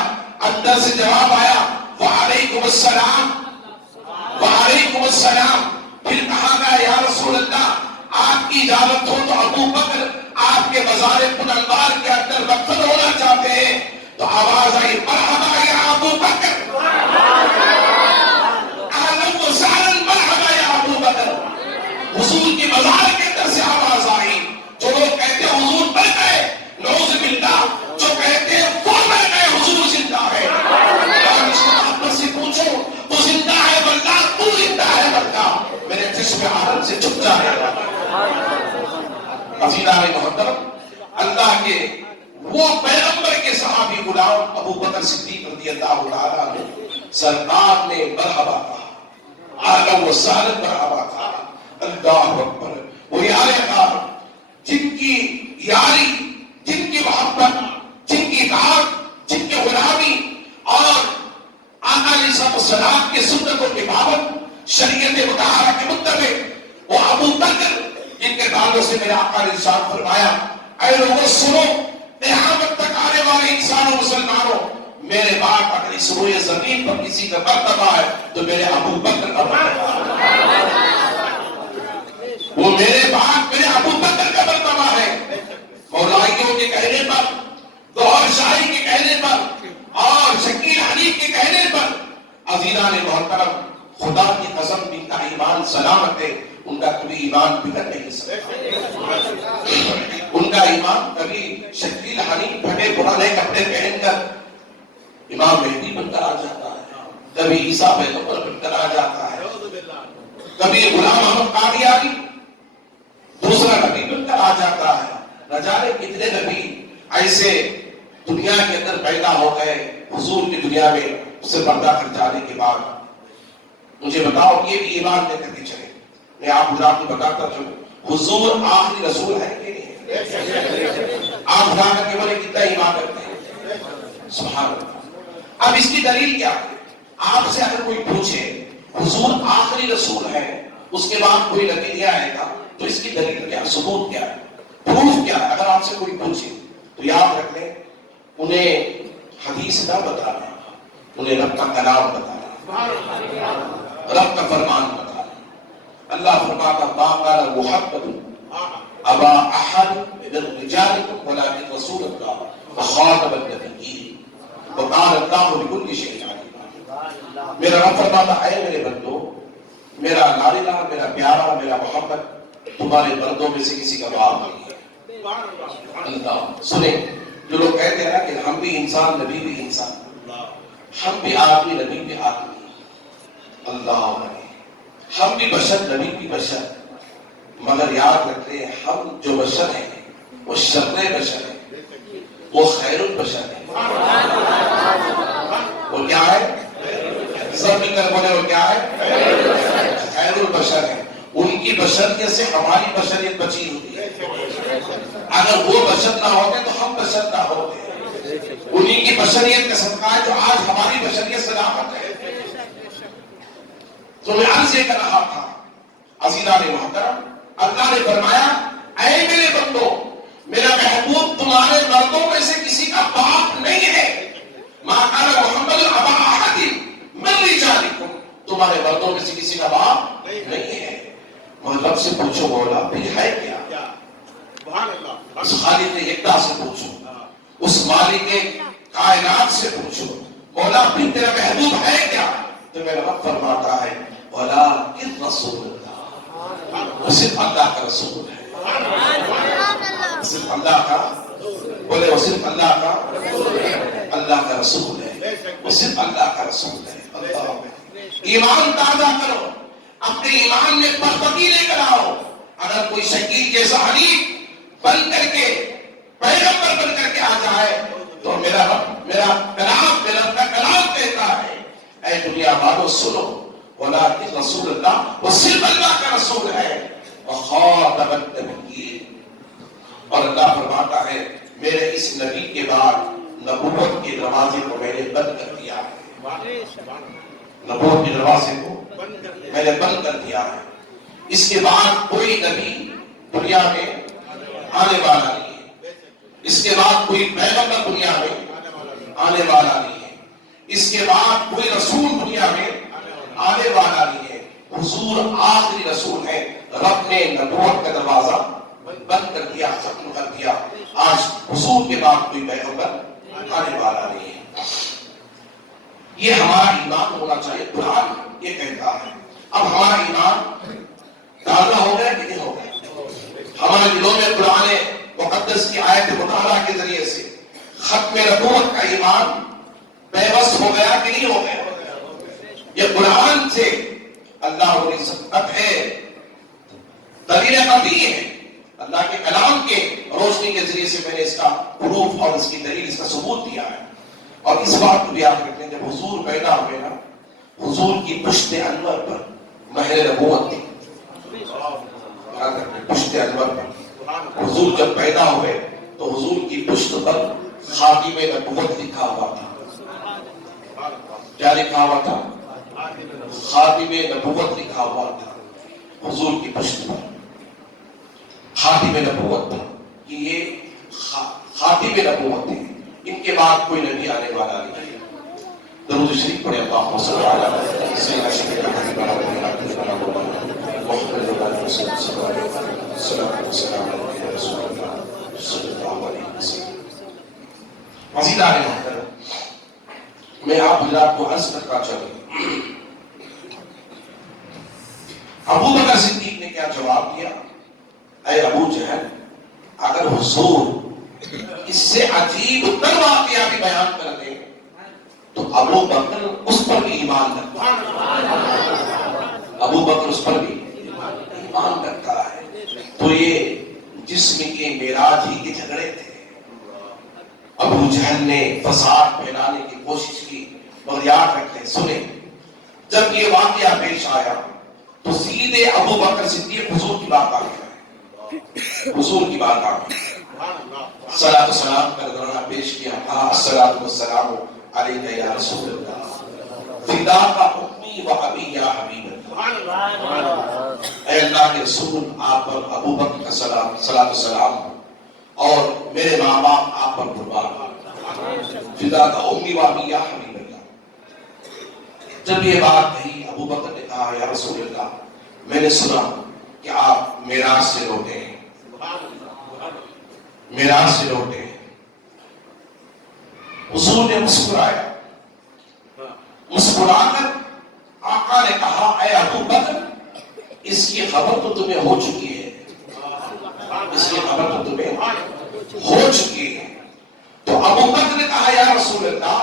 اندر سے جواب آیا وعلیکم السلام وعلیکم السلام. پھر کہا گیا یا رسول اللہ آپ کی اجازت ہو تو ابو بکر آپ کے مزار پنانبار کے اندر دفن ہونا چاہتے ہیں. تو آواز آئی مرحبا یا ابو بکر, اہلا وسہلا مرحبا یا ابو بکر. حضور کی مزار کے اندر سے آواز آئی. جو لوگ کہتے ہیں حضور مر گئے نعوذ باللہ, جو کہتے ہیں وہ مر گئے حضور زندہ ہے. اور اس کو آپ سے پوچھو وہ زندہ ہے واللہ تو زندہ ہے واللہ میرے جسم عالم سے چھپ جائے گا. عزیزان محترم اللہ کے وہ پیغمبر کے صحابی غلام ابو بکر صدیق رضی اللہ تعالیٰ عنہ سرکار نے مرحبا کہا, اہلا وسہلا مرحبا کہا. اللہ اکبر. وہ یار جن کی یاری, جن کی محبت, جن کی اطاعت, جن کی غلامی اور آقا علیہ الصلوۃ والسلام کی سنتوں کی پابند, شریعت مطہرہ کے متبع وہ ابو بکر جن کے تعلق سے میرے آقا نے ارشاد فرمایا اے لوگوں سنو قیامت تک آنے والے انسانوں مسلمانوں میرے بعد اگر اس روئے زمین پر کسی کا مرتبہ ہے تو میرے ابو بکر کا مرتبہ ہے. وہ میرے بعد میرے ابو بکر کا مرتبہ ہے. مولائیوں کے کہنے پر, گوہر شاہی کے کہنے پر اور شکیل حنیف کے کہنے پر عزیزان محترم خدا کی قسم ان کا ایمان سلامت ہے. ان کا کبھی ایمان بگڑ نہیں سکتا. ان کا ایمان کبھی شکیل حنیف پھٹے پرانے کپڑے پہن کر امام مہدی بن کر آ جاتا ہے, کبھی عیسیٰ پیغمبر بن کر آ جاتا ہے, کبھی غلام احمد قادیانی دوسرا نبی بن کر آ جاتا ہے. نہ جانے کتنے نبی ایسے دنیا کے اندر پیدا ہو گئے, حضور کی دنیا میں اس سے پردہ کر جانے کے بعد مجھے بتاؤ یہ بھی ایمان لے کر کے چلے. میں آپ حضرات کو بتاتا چلوں حضور آخری رسول ہے کہ نہیں؟ آپ بتا کر کے بولے کتنا ایمان کرتے ہیں. سبحان اللہ. اب اس کی دلیل کیا ہے؟ آپ سے اگر کوئی پوچھے حضور آخری رسول ہے اس کے بعد کوئی نبی نہیں آئے گا تو اس کی دلیل کیا، ثبوت کیا ہے، پروف کیا ہے؟ اگر آپ سے کوئی پوچھے تو یاد رکھ لیں انہیں حدیث نہ بتانا، انہیں رب کا کلام بتانا، رب کا فرمان بتانا. اللہ فرماتا ما قال محمد ابا احد من رجالکم ولکن رسول اللہ وخاتم النبیین وقال اللہ بكل شیء علیم. میرا رب فرماتا اے میرے بندو، میرا لاڈلا، میرا پیارا، میرا محمد تمہارے بندوں میں سے کسی کا باپ نہیں ہے. اللہ سنیں، جو لوگ کہتے ہیں نا کہ ہم بھی انسان نبی بھی انسان، ہم بھی آدمی نبی بھی آدمی. اللہ علیہ ہم بھی بشر نبی بھی بشر، مگر یاد رکھتے ہیں ہم جو بشر ہیں وہ شر بشر ہیں، وہ خیر البشر ہیں. وہ کیا ہے؟ سب مل کر بولے وہ کیا ہے؟ خیر البشر ہے. ان کی بشریت سے ہماری بشریت بچی ہوتی ہے. اگر وہ بشر نہ ہوتے تو ہم بشر نہ ہوتے. انہی کی بشریت کا صدقہ ہے جو آج ہماری بشریت سلامت ہے. تو میں عرض یہ کر رہا تھا عزیزان محترم، اللہ نے فرمایا اے میرے بندو، میرا محبوب تمہارے مردوں میں سے کسی کا باپ نہیں ہے. ما قال محمد ابا احد من رجالکم، تمہارے مردوں میں سے کسی کا باپ نہیں ہے. مگر رب سے پوچھو مولا پھر ہے کیا؟ اس خالق یکتا سے پوچھو، اس مالک کائنات سے پوچھو مولا پھر تیرا محبوب ہے کیا؟ تو میرا رب فرماتا ہے ولکن رسول اللہ، وہ صرف اللہ کا رسول ہے. صرف اللہ کا بولے، وہ صرف اللہ کا رسول ہے، وہ صرف اللہ کا رسول ہے. اللہ ایمان تازہ کرو، اپنے ایمان میں پختگی لے کر آؤ. اگر کوئی شکیل جیسا حریف بن کر کے پیغمبر بن کر کے آ جائے تو میرا رب میرا کلام کہتا ہے اے دنیا والو سنو، ولکن رسول اللہ، وہ صرف اللہ کا رسول ہے، وخاتم النبیین. اور اللہ فرماتا ہے میرے اس نبی کے بعد نبوت کے دروازے کو میں نے بند کر دیا ہے. نبوت کے دروازے کو میں نے بند کر دیا ہے. اس کے بعد کوئی نبی دنیا میں آنے والا نہیں ہے. اس کے بعد کوئی پیغمبر دنیا میں آنے والا نہیں ہے. اس کے بعد کوئی رسول دنیا میں آنے والا نہیں ہے. حضور آخری رسول ہے. رب نے نبوت کا دروازہ بند کر دیا، ختم کر دیا. آج حضور کے بعد کوئی پیغمبر آنے والا نہیں ہے. یہ ہمارا ایمان ہونا چاہیے. قرآن یہ کہتا ہے. اب ہمارا ایمان تازہ ہو گیا کہ نہیں ہو گیا؟ ہمارے دلوں میں قرآن مقدس کی آیت مطالعہ کے ذریعے سے ختم نبوت کا ایمان بے بس ہو گیا کہ نہیں ہو گیا؟ یہ قرآن سے اللہ کی سبقت ہے، دلیل قطعی ہے. اللہ کے کلام کے روشنی کے ذریعے سے میں نے اس کا پروف اور اس کی دلیل، اس کا ثبوت دیا ہے. اور اس بات کو بھی یاد رکھتے ہیں جب حضور پیدا ہوئے نا، حضور کی پشت انور پر مہر نبوت تھی. پشت انور پر حضور جب پیدا ہوئے تو حضور کی پشت پر خاتم نبوت لکھا ہوا تھا. کیا لکھا ہوا تھا؟ خاتم نبوت لکھا ہوا تھا. حضور کی پشت پر خاتم نبوت تھا کہ یہ خاتم نبوت ہے، ان کے بعد کوئی نبی آنے والا نہیں ہے. درود شریف پڑھیں. اللہم صلی علی سیدنا شفیع محمد عزیزان محترم، میں آپ حضرات کو عرض کرنا چاہوں ابو بکر صدیق نے کیا جواب دیا؟ اے ابو جہل، اگر حضور اس سے عجیب تر واقعہ بھی بیان کر دیں تو ابو بکر اس پر بھی ایمان کرتا ہے. ابو بکر اس پر بھی ایمان کرتا ہے. تو یہ جسم کے معراج ہی کے جھگڑے تھے. ابو جہل نے فساد پھیلانے کی کوشش کی، مگر یاد رکھیں، سنیں، جب یہ واقعہ پیش آیا تو سیدھے ابو بکر صدیق حضور کی بات آ گیا، حضور کی بات آ گئی، صلاۃ و سلام کا نذرانہ پیش کیا، کہا الصلاۃ والسلام علیک یا رسول اللہ، فداک امی و ابی یا حبیب اللہ، اے اللہ کے رسول آپ پر ابو بکر کا صلاۃ و سلام اور میرے ماں باپ آپ پر قربان، فداک امی و ابی یا حبیب اللہ۔ جب یہ بات کہی ابو بکر نے کہا یا رسول اللہ میں نے سنا کہ آپ معراج سے لوٹے ہیں، معراج سے لوٹے ہیں۔ حضور نے مسکرایا، مسکرا کر آقا نے کہا اے ابو بکر اس کی خبر تو تمہیں ہو چکی ہے، اس کی خبر تو تمہیں ہو چکی ہے۔ تو ابو بکر نے کہا یا رسول اللہ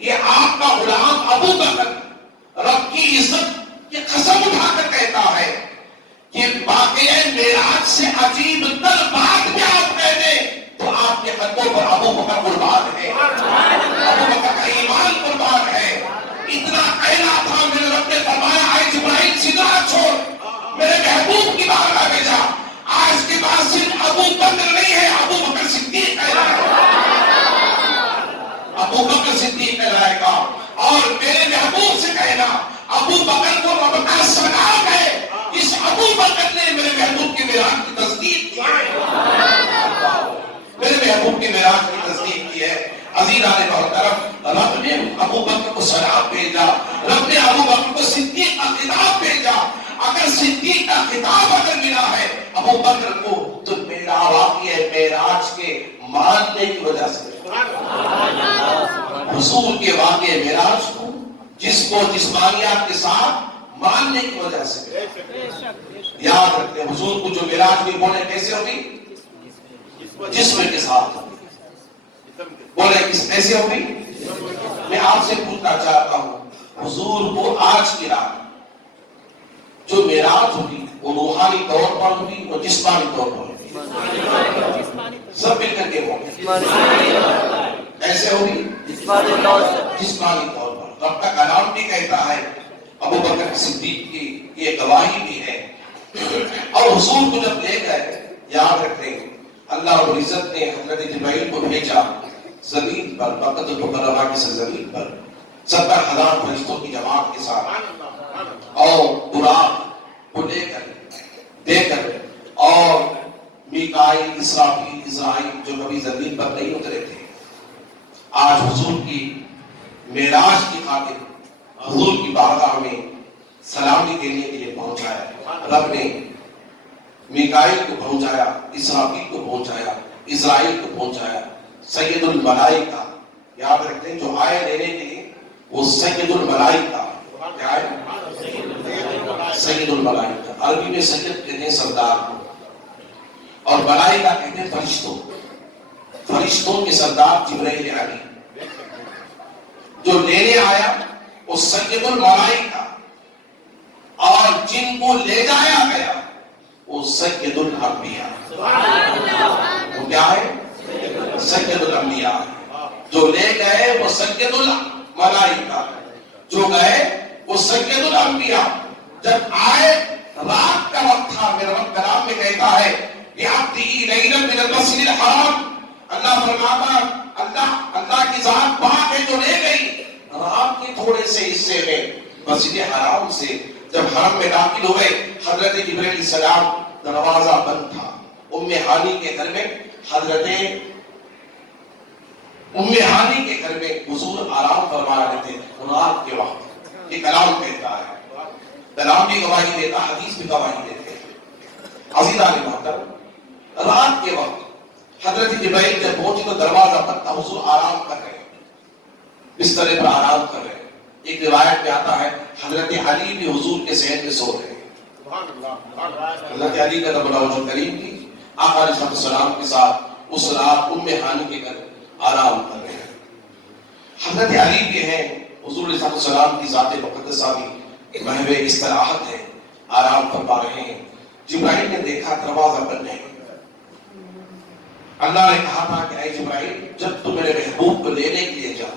یہ آپ کا غلام ابو بکر رب کی عزت کی قسم اٹھا کر کہتا ہے کہ واقعہ معراج سے عجیب تر بات کیا آپ کہہ دیں تو آپ کے قدموں پر ابو بکر قربان ہے، ابو بکر کا ایمان قربان ہے۔ اتنا کہنا تھا میرے رب نے فرمایا اے جبرائیل سیدھا چھوڑ، میرے محبوب کی بارگاہ میں جا، آج کے بعد صرف ابو بکر نہیں ہے، ابو بکر صدیق ہے، ابو بکر صدیق کہلائے گا۔ اور میرے محبوب سے کہنا ابو بکر کو رب کا سلام ہے، اس ابو بکر نے میرے محبوب کی معراج کی تصدیق کی ہے، میرے محبوب کی معراج کی تصدیق کی ہے۔ عزیزان محترم، رب نے ابو بکر کو سلام بھیجا، رب نے ابو بکر کو صدیق کا خطاب بھیجا۔ اگر صدیق کا خطاب اگر ملا ہے ابو بکر کو تو میرا واقعہ معراج کے ماننے کی وجہ سے، حضور کے واقعہ معراج کو جس کو جسمانیات کے ساتھ ماننے کی وجہ سے، یاد رکھتے ہیں حضور کو جو معراج ہوئی بولے کیسے ہوگی؟ جسم کے ساتھ بولے کیسے ہوگی؟ میں آپ سے پوچھنا چاہتا ہوں حضور کو آج کی رات جو معراج ہوئی وہ روحانی طور پر ہوئی وہ جسمانی طور پر ہوئی؟ سب مل کر کے ایسے ہوگی جسمانی طور پر۔ رب کا کلام بھی کہتا ہے، ابو بکر صدیق کی یہ گواہی بھی ہے۔ اور حضور کو جب لے گئے، یاد رکھیں اللہ رب العزت نے حضرت جبرائیل کو بھیجا زمین پر، مکہ المکرمہ کی سرزمین پر 70,000 فرشتوں کی جماعت کے ساتھ، اور براق کو لے کر اور میکائیل، اسرافیل، اسرائیل جو کبھی زمین پر نہیں اترے تھے، آج حضور کی معراج کی خاطر حضور کی بارگاہ میں سلامی دینے کے لیے پہنچایا۔ رب نے میکائیل کو پہنچایا، اسرافیل کو پہنچایا، اسرائیل کو پہنچایا، سید الملائکہ، یاد رکھتے ہیں جو آئے لینے کے لیے وہ سید الملائکہ، کیا ہے؟ سید الملائکہ، عربی میں سید کہتے ہیں سردار کو، اور ملائکہ کہتے ہیں فرشتوں، فرشتوں کے سردار جبرائیل علی جو لینے آیا وہ سید الملائکہ، اور جن کو لے جایا گیا وہ سید الانبیاء، وہ کیا ہے؟ سید الانبیاء، جو لے گئے وہ سید الملائکہ، جو گئے وہ سید الانبیاء۔ جب آئے رات کا وقت تھا، میرا رب کلام میں کہتا ہے یأتی لیلا من المسجد الحرام، اللہ فرماتا اللہ کی ذات پاک ہے جو لے گئی رات کے تھوڑے سے حصے میں مسجد حرام سے۔ جب حرم میں داخل ہوئے حضرت جبرائیل علیہ السلام، دروازہ بند تھا، ام ہانی کے گھر میں حضرت ام ہانی کے گھر میں حضور آرام فرما رہے تھے رات کے وقت۔ یہ کلام کہتا ہے، کلام بھی گواہی دیتا، حدیث بھی گواہی دیتے ہیں۔ عزیزان محترم، رات کے وقت حضرت جبرائیل جب پہنچے تو دروازہ بند تھا، حضور آرام کر رہے، بسترے پر آرام کر رہے۔ ایک روایت میں آتا ہے حضرت علی بھی حضور کے صحن میں سو رہے ہیں، حضرت علی کا رب العزت کریم کی آقا علیہ السلام کے ساتھ اس رات ام ہانی کے گھر آرام کر رہے ہیں۔ حضرت علی بھی ہیں، حضور علیہ السلام کی ذات مقدسہ بھی محو استراحت ہے، آرام فرما رہے ہیں۔ جبرائیل نے دیکھا دروازہ بند ہے، اللہ نے کہا تھا کہ اے جبرائیل جب تم میرے محبوب کو لینے کے لیے جاؤ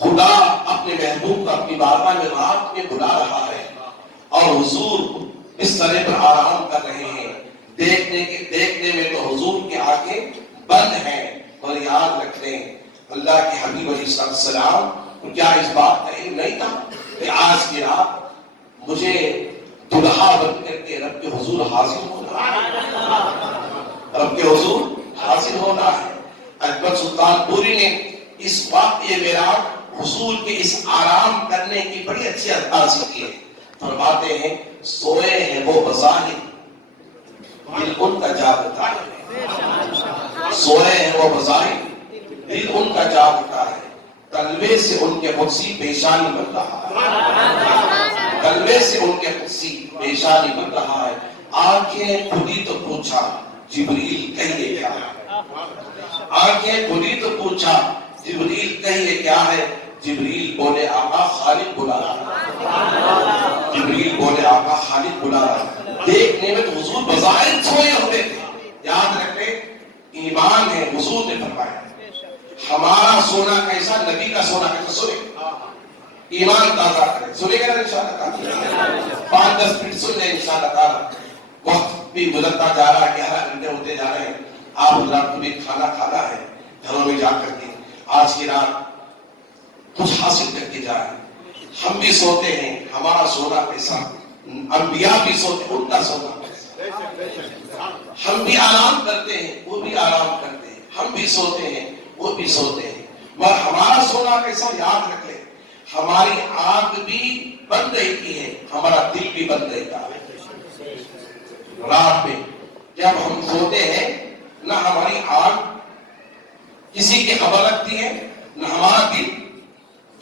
خدا اپنے محبوب کو اپنی بارگاہ میں رات میں بلا رہا ہے اور حضور اس طرح پر آرام کر رہے ہیں. دیکھنے میں تو حضور کی آنکھیں بند ہیں. اور یاد رکھ لیں اللہ کے حبیب علیہ السلام کیا اس بات کا علم نہیں تھا کہ آج کی رات مجھے دلہا بن کر کے رب کے حضور حاضر ہونا ہے. رب کے حضور حاضر ہونا ہے. اکبر سلطان پوری نے اس وقت یہ معراج حضور کے اس آرام کرنے کی بڑی اچھی عکاسی کی ہے. فرماتے ہیں سوئے ہیں وہ بظاہر دل ان کا جاگتا ہے. سوئے ہیں وہ بظاہر دل ان کا جاگتا ہے. تلوے سے ان کے قدسی پیشانی بن رہا ہے. تلوے سے ان کے قدسی پیشانی بن رہا ہے. آنکھیں کھلی تو پوچھا جبریل کہیے کیا ہے. آنکھیں کھلی تو پوچھا جبریل کہیے کیا ہے. جبریل بولے آقا خالق بلا رہا ہے. جبریل بولے آقا خالق بلا رہا ہے. دیکھنے میں تو حضور بظاہر سوئے ہوتے تھے. یاد رکھیں ایمان ہے. حضور نے فرمایا ہمارا سونا کیسا نبی کا سونا کیسا. سنے ایمان تازہ کریں. سنے گا انشاءاللہ تعالی 5-10 منٹ سن لیں انشاءاللہ تعالی. وقت بھی گزرتا جا رہا ہے 11 گھنٹے ہوتے جا رہے ہیں. آپ حضرات کو بھی کھانا کھانا ہے گھروں میں جا کر کے آج کی رات کچھ حاصل کر کے جائیں. ہم بھی سوتے ہیں ہمارا سونا کیسا. انبیاء بھی سوتے ان کا سونا کیسا. ہم بھی آرام کرتے ہیں وہ بھی آرام کرتے ہیں. ہم بھی سوتے ہیں وہ بھی سوتے ہیں. مگر ہمارا سونا کیسا. یاد رکھ لیں ہماری آنکھ بھی بند رہتی ہے ہمارا دل بھی بند رہتا ہے. رات میں جب ہم سوتے ہیں نہ ہماری آنکھ کسی کی خبر رکھتی ہے نہ ہمارا دل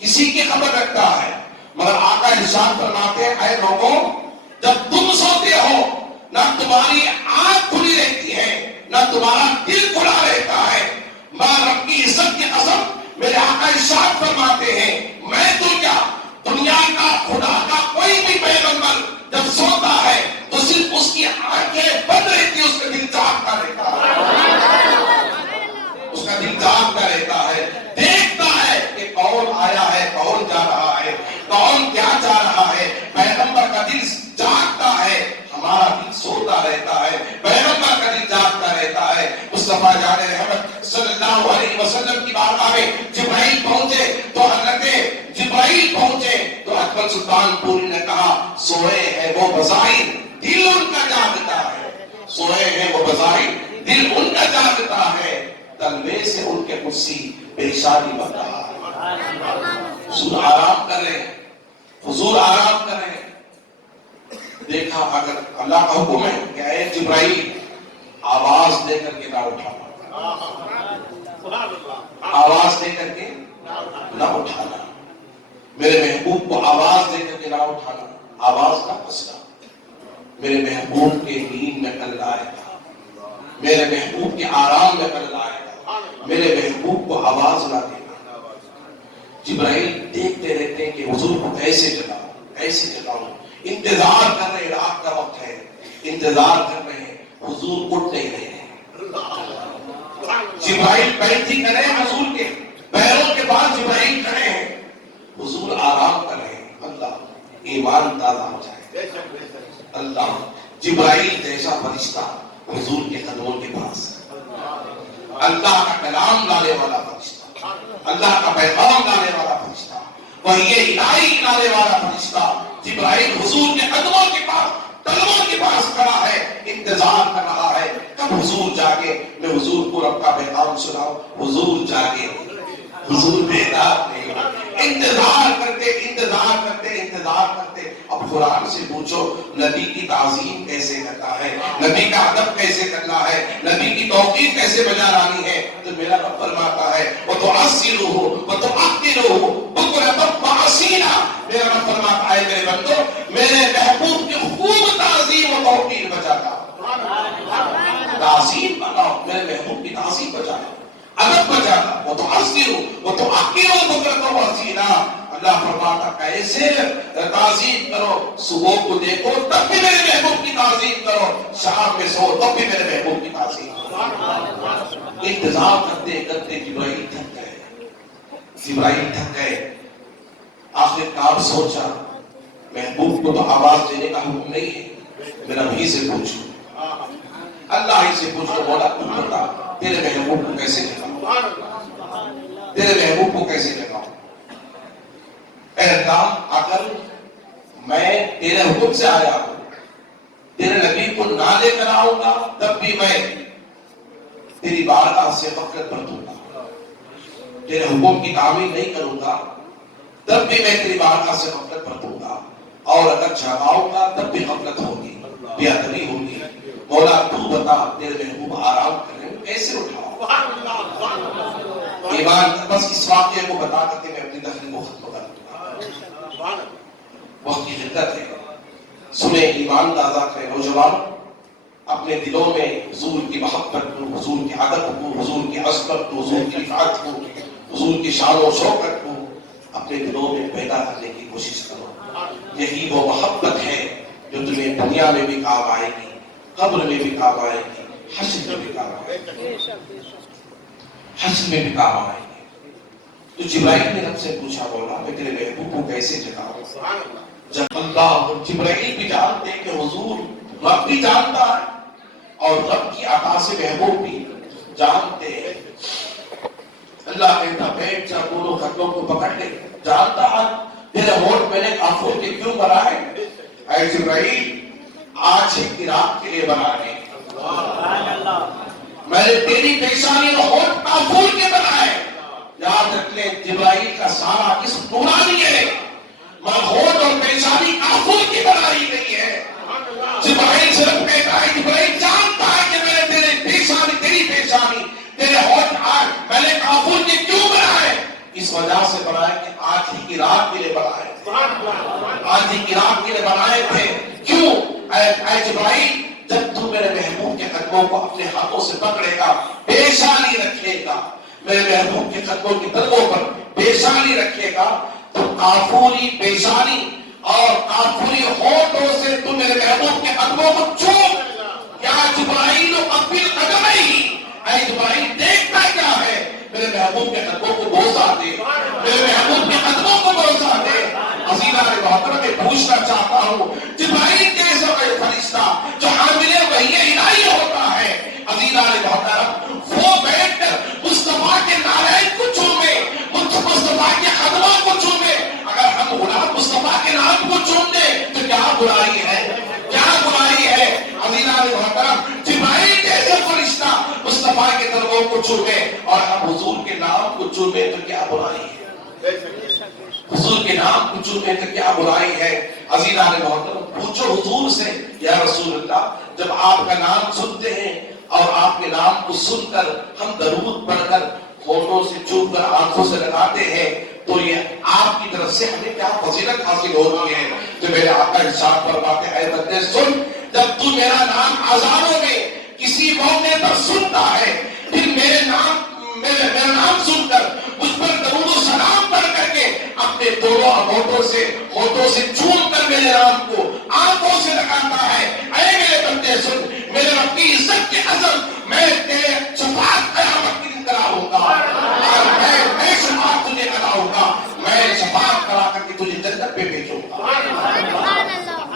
کسی کی خبر رکھتا ہے. مگر آقا ارشاد فرماتے ہیں اے لوگوں جب تم سوتے ہو نہ تمہاری آنکھ کھلی رہتی ہے نہ تمہارا دل کھلا رہتا ہے. مگر رب کی عزت کی قسم میرے آقا ارشاد فرماتے ہیں میں تو کیا دنیا کا خدا کا کوئی بھی پیغمبر جب سوتا ہے تو صرف اس کی آنکھیں بند رہتی ہے. اس کا دل جاگتا رہتا ہے. اس کا دل جاگتا رہتا ہے. دیکھتا ہے کہ کون آیا ہے کون جا رہا ہے کون کیا چاہ رہا ہے. پیغمبر کا دل جاگتا ہے ہمارا دل سوتا رہتا ہے. پیغمبر کا دل جاگتا رہتا ہے. مصطفیٰ جان رحمت صلی اللہ علیہ وسلم کی بارگاہ میں جبرائیل پہنچے تو حضرت جبرائیل پہنچے تو اکبر سلطان پوری نے کہا سوئے ہیں وہ بظاہر دل ان کا جاگتا ہے. سوئے ہیں وہ بظاہر دل ان کا جاگتا ہے. تلوے سے ان کے کرسی پیشانی بن رہا ہے. حضور آرام کر رہے ہیں. حضور آرام کر رہے ہیں. دیکھا اگر اللہ کا حکم ہے کہ اے جبرائیل آواز دے کر کے نہ اٹھانا. آواز دے کر کے نہ اٹھانا. میرے محبوب کو آواز دے کر کے نہ اٹھانا. آواز نہ پسنا. میرے محبوب کے نیند میں کل آئے گا. میرے محبوب کے آرام میں کل آئے گا. میرے محبوب کو آواز نہ دینا. جبرائیل دیکھتے رہتے ہیں کہ حضور کو کیسے جگاؤں کیسے جگاؤں. انتظار کر رہے. رات کا وقت ہے انتظار کر رہے ہیں. حضور اٹھ نہیں رہے ہیں. جبرائیل بیٹھی کرے حضور کے پیروں کے بعد جبرائیل کھڑے ہیں. حضور آرام کر رہے ہیں. اللہ ایمان تازہ ہو جائے. اللہ جبرائیل جیسا فرشتہ حضور کے قدموں کے پاس. اللہ کا کلام لانے والا فرشتہ. اللہ کا پیغام لانے والا فرشتہ. وہی الہی لانے والا فرشتہ جبرائیل حضور کے قدموں کے پاس قدموں کے پاس کھڑا ہے. انتظار کر رہا ہے کب حضور جاگے میں حضور کو رب کا پیغام سناؤں. حضور جاگے. حضور بیدار نہیں. انتظار کرتے انتظار کرتے انتظار کرتے. اب قرآن سے پوچھو نبی کی تعظیم کیسے کرنا ہے. نبی کا ادب کیسے کرنا ہے. نبی کی توقیر کیسے بجا لانی ہے. تو میرا رب فرماتا ہے وَتُعَزِّرُهُ وَتُعَقِّرُهُ بُكْرَةً وَأَصِيلًا. میرا رب فرماتا ہے میرے بندو میرے محبوب کی خوب تعظیم و توقیر بجاتا. تعظیم بناؤ میرے محبوب کی تعظیم بجانا ادب بجانا. وَتُعَزِّرُهُ وَتُعَقِّرُهُ بُكْرَةً وَأَصِيلًا. اللہ فرماتا کیسے تعظیم کرو. صبح کو دیکھو تب بھی میرے محبوب کی تعظیم کرو. شام میں سو تب بھی میرے محبوب کی تعظیم کرو. انتظار کرتے کرتے جبرائیل تھک گئے. جبرائیل تھک گئے، آخر کار سوچا محبوب کو تو آواز دینے کا حکم نہیں ہے، میرا بھی سے پوچھو، اللہ ہی سے پوچھو، مولا تو بتا تیرے محبوب کو کیسے جگاؤں، تیرے محبوب کو کیسے جگاؤں؟ اے اللہ اگر میں تیرے حکم سے آیا ہوں، تیرے نبی کو نہ لے کر آؤں گا تب بھی میں تیری بارگاہ سے غفلت برتوں گا، تیرے حکم کی تعمیل نہیں کروں گا تب بھی میں تیری بارگاہ سے غفلت برتوں گا، اور اگر جگاؤں گا تب بھی غفلت ہوگی، بے ادبی ہوگی، مولا تو بتا تیرے محبوب آرام کریں کیسے اٹھاؤں؟ ایمان بس اس واقعے کو بتا کر کے میں اپنی تقریر کو ختم کر دوں گا، وقت کی حدت ہے، سنیں ایمان تازہ کریں نوجوان، اپنے دلوں میں حضور کی محبت کو، حضور کی عدد کو، حضور کی عظمت کو، حضور کی رفعت کو، حضور کی شان و شوکت کو اپنے دلوں میں پیدا کرنے کی کوشش کرو، یہی وہ محبت ہے جو تمہیں دنیا میں بھی کام آئے گی، قبر میں بھی کام آئے گی، حشر میں بھی کام آئے گی، حشر میں بھی کام آئے گی۔ تو جبرائیل نے رب سے پوچھا مولا میں تیرے محبوب کو کیسے جگاؤں؟ جب اللہ اور جبرائیل بھی جانتے ہیں کہ حضور رب بھی جانتا ہے اور رب کی عطا سے محبوب بھی جانتے ہیں، اللہ کہتا بیٹھ جا دونوں خطوں کو پکڑ لے، جانتا ہے تیرے ہونٹ میں نے کافور کے کیوں بنائے؟ اے جبرائیل آج ہی کی رات کے لیے بنانے، میں نے تیری پیشانی اور ہونٹ کافور کے بنائے، یاد رکھ لیں جبرائیل کا سارا اسم نورانی ہے، مگر ہونٹ اور پیشانی کافور کی بنائی گئی ہے۔ جبرائیل سے رب کہتا ہے جبرائیل جانتا ہے کہ میں نے تیری پیشانی تیرے ہونٹ میں نے کافور کے کیوں بنائے؟ اس وجہ سے بنائے کہ آج ہی کی رات کے لیے بنائے تھے، آج ہی کی رات کے لیے بنائے تھے۔ کیوں؟ اے جبرائیل جب تو میرے محبوب کے قدموں کو اپنے ہاتھوں سے پکڑے گا، پیشانی رکھے گا، میرے محبوب کے قدموں کی قدموں پر پیشانی رکھے گا تو کافوری پیشانی اور کافوری ہونٹوں سے تو میرے محبوب کے قدموں کو چوم، کیا جبرائیل و قبل قدمہی، اے جبرائیل دیکھتا کیا ہے؟ میرے محبوب کے قدموں کو بوسہ دے، میرے محبوب کے قدموں کو بوسہ دے۔ عزیزان محترم میں پوچھنا چاہتا ہوں جبرائیل کیسا کوئی فرشتہ جو حامل وحی الہی ہوتا ہے؟ عزیزان محترم وہ بیٹھ کر مصطفیٰ کے نالین کو چومے، مصطفیٰ کے قدموں کو چومے، اگر ہم غلام مصطفیٰ کے نام کو چوم دیں تو کیا برائی ہے؟ کیا برائی ہے؟ عزیزان محترم جبرائیل کیسے فرشتہ مصطفیٰ کے قدموں کو چومے اور ہم حضور کے نام کو چومے تو کیا برائی ہے؟ حضور کے نام کو چومے تو کیا برائی ہے؟ عزیزان محترم پوچھو حضور سے یا رسول اللہ جب آپ کا نام سنتے ہیں اور آپ کے نام کو سن کر ہم درود پڑھ کر ہونٹوں سے چوم کر آنکھوں سے لگاتے ہیں تو یہ آپ کی طرف سے ہمیں کیا فضیلت حاصل ہوتی ہے؟ تو میرے آقا ارشاد فرماتے ہیں اے بندے سن، جب تو میرا نام آزانوں میں کسی موقع پر سنتا ہے پھر میرا نام سن کر اس پر درود و سلام پڑھ کر کے اپنے دونوں ہونٹوں سے چوم کر میرے نام کو آنکھوں سے لگاتا ہے، اے میرے بندے سن، میرے رب کی عزت کے عزم میں تیرے شفاعت قیامت کی دن کراؤں گا، میں شفاعت تجھے کراؤں گا، میں شفاعت کرا کر کے تجھے جنت پہ بھیجوں گا۔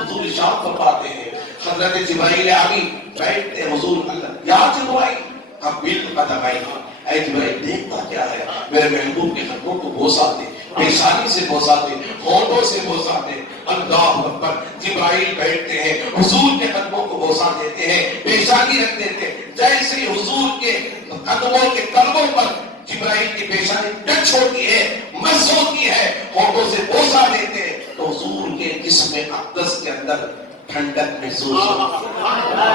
حضور ارشاد فرماتے ہیں حضرت جبرائیل امین بیٹھتے حضور اللہ یا جبرائیل قبل قدمہی، اے جبرائیل دیکھتا کیا ہے؟ میرے محبوب کے قدموں کو بوسہ دے، پیشانی سے بوسہ دے، ہونٹوں سے بوسہ دے۔ اللہ اکبر، جبرائیل بیٹھتے ہیں حضور کے قدموں کو بوسہ دیتے ہیں، پیشانی رکھ دیتے ہیں، جیسے حضور کے قدموں کے قدموں پر جبرائیل کی پیشانی ٹچ ہوتی ہے، مس ہوتی ہے، ہونٹوں سے بوسہ دیتے ہیں تو حضور کے جسم اقدس کے اندر ٹھنڈک محسوس ہوتی ہے،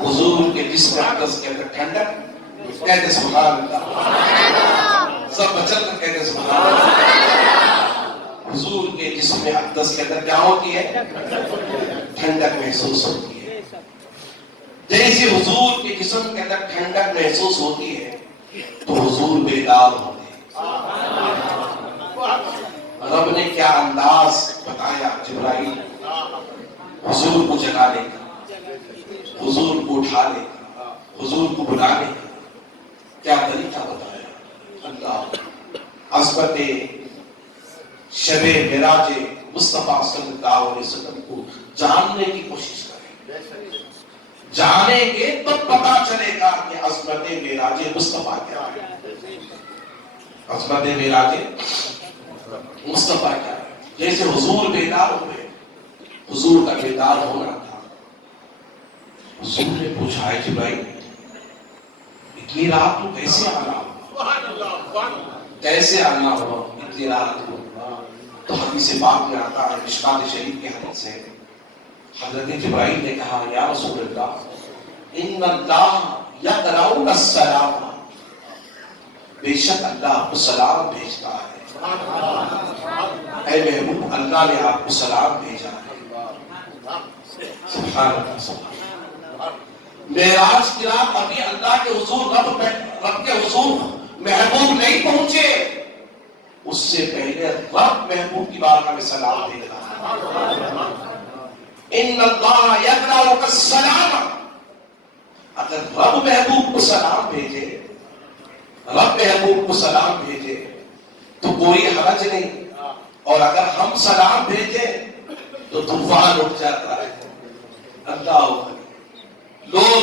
حضور کے جسم اقدس کے اندر ٹھنڈک، کہتے سبحان اللہ، سب بچل کر کہتے سبحان اللہ۔ حضور کے جسم اقدس کے اندر کیا ہوتی ہے؟ ٹھنڈک محسوس ہوتی ہے، جیسے حضور کے جسم کے اندر ٹھنڈک محسوس ہوتی ہے تو حضور بیدار ہوتے ہیں۔ رب نے کیا انداز بتایا جبرائیل حضور کو جگانے کا، حضور کو اٹھانے کا، حضور کو بلانے کا، کیا طریقہ بتایا؟ اللہ عظمت شب معراج مصطفیٰ صلی اللہ علیہ وسلم کو جاننے کی کوشش کریں. جانیں گے تو پتا چلے گا کہ عظمت معراج مصطفیٰ کیا ہے. عظمت معراج مصطفیٰ کیا ہے. جیسے حضور بیدار ہوئے, حضور کا بیدار ہونا تھا. حضور نے پوچھا ہے جبرائیل اتنی رات تو کیسے آنا ہوا, کیسے آنا ہوا اتنی رات کو. تو حدیث پاک میں آتا ہے, مشکات شریف کی حدیث ہے, حضرت جبرائیل نے کہا یا رسول اللہ ان اللہ یقرؤ السلام, بے شک اللہ آپ کو سلام بھیجتا ہے. اے محبوب اللہ نے آپ کو سلام بھیجا ہے. سبحان اللہ, سبحان اللہ. معراج کی رات ابھی اللہ کے حضور رب کے حضور محبوب نہیں پہنچے, اس سے پہلے رب محبوب کی بارگاہ میں سلام بھیج رہا ہے. ان اللہ یقرؤ السلام, اگر رب محبوب کو سلام بھیجے, رب محبوب کو سلام بھیجے تو کوئی حرج نہیں, اور اگر ہم سلام بھیجیں تو طوفان اٹھ جاتا ہے. اللہ لوگ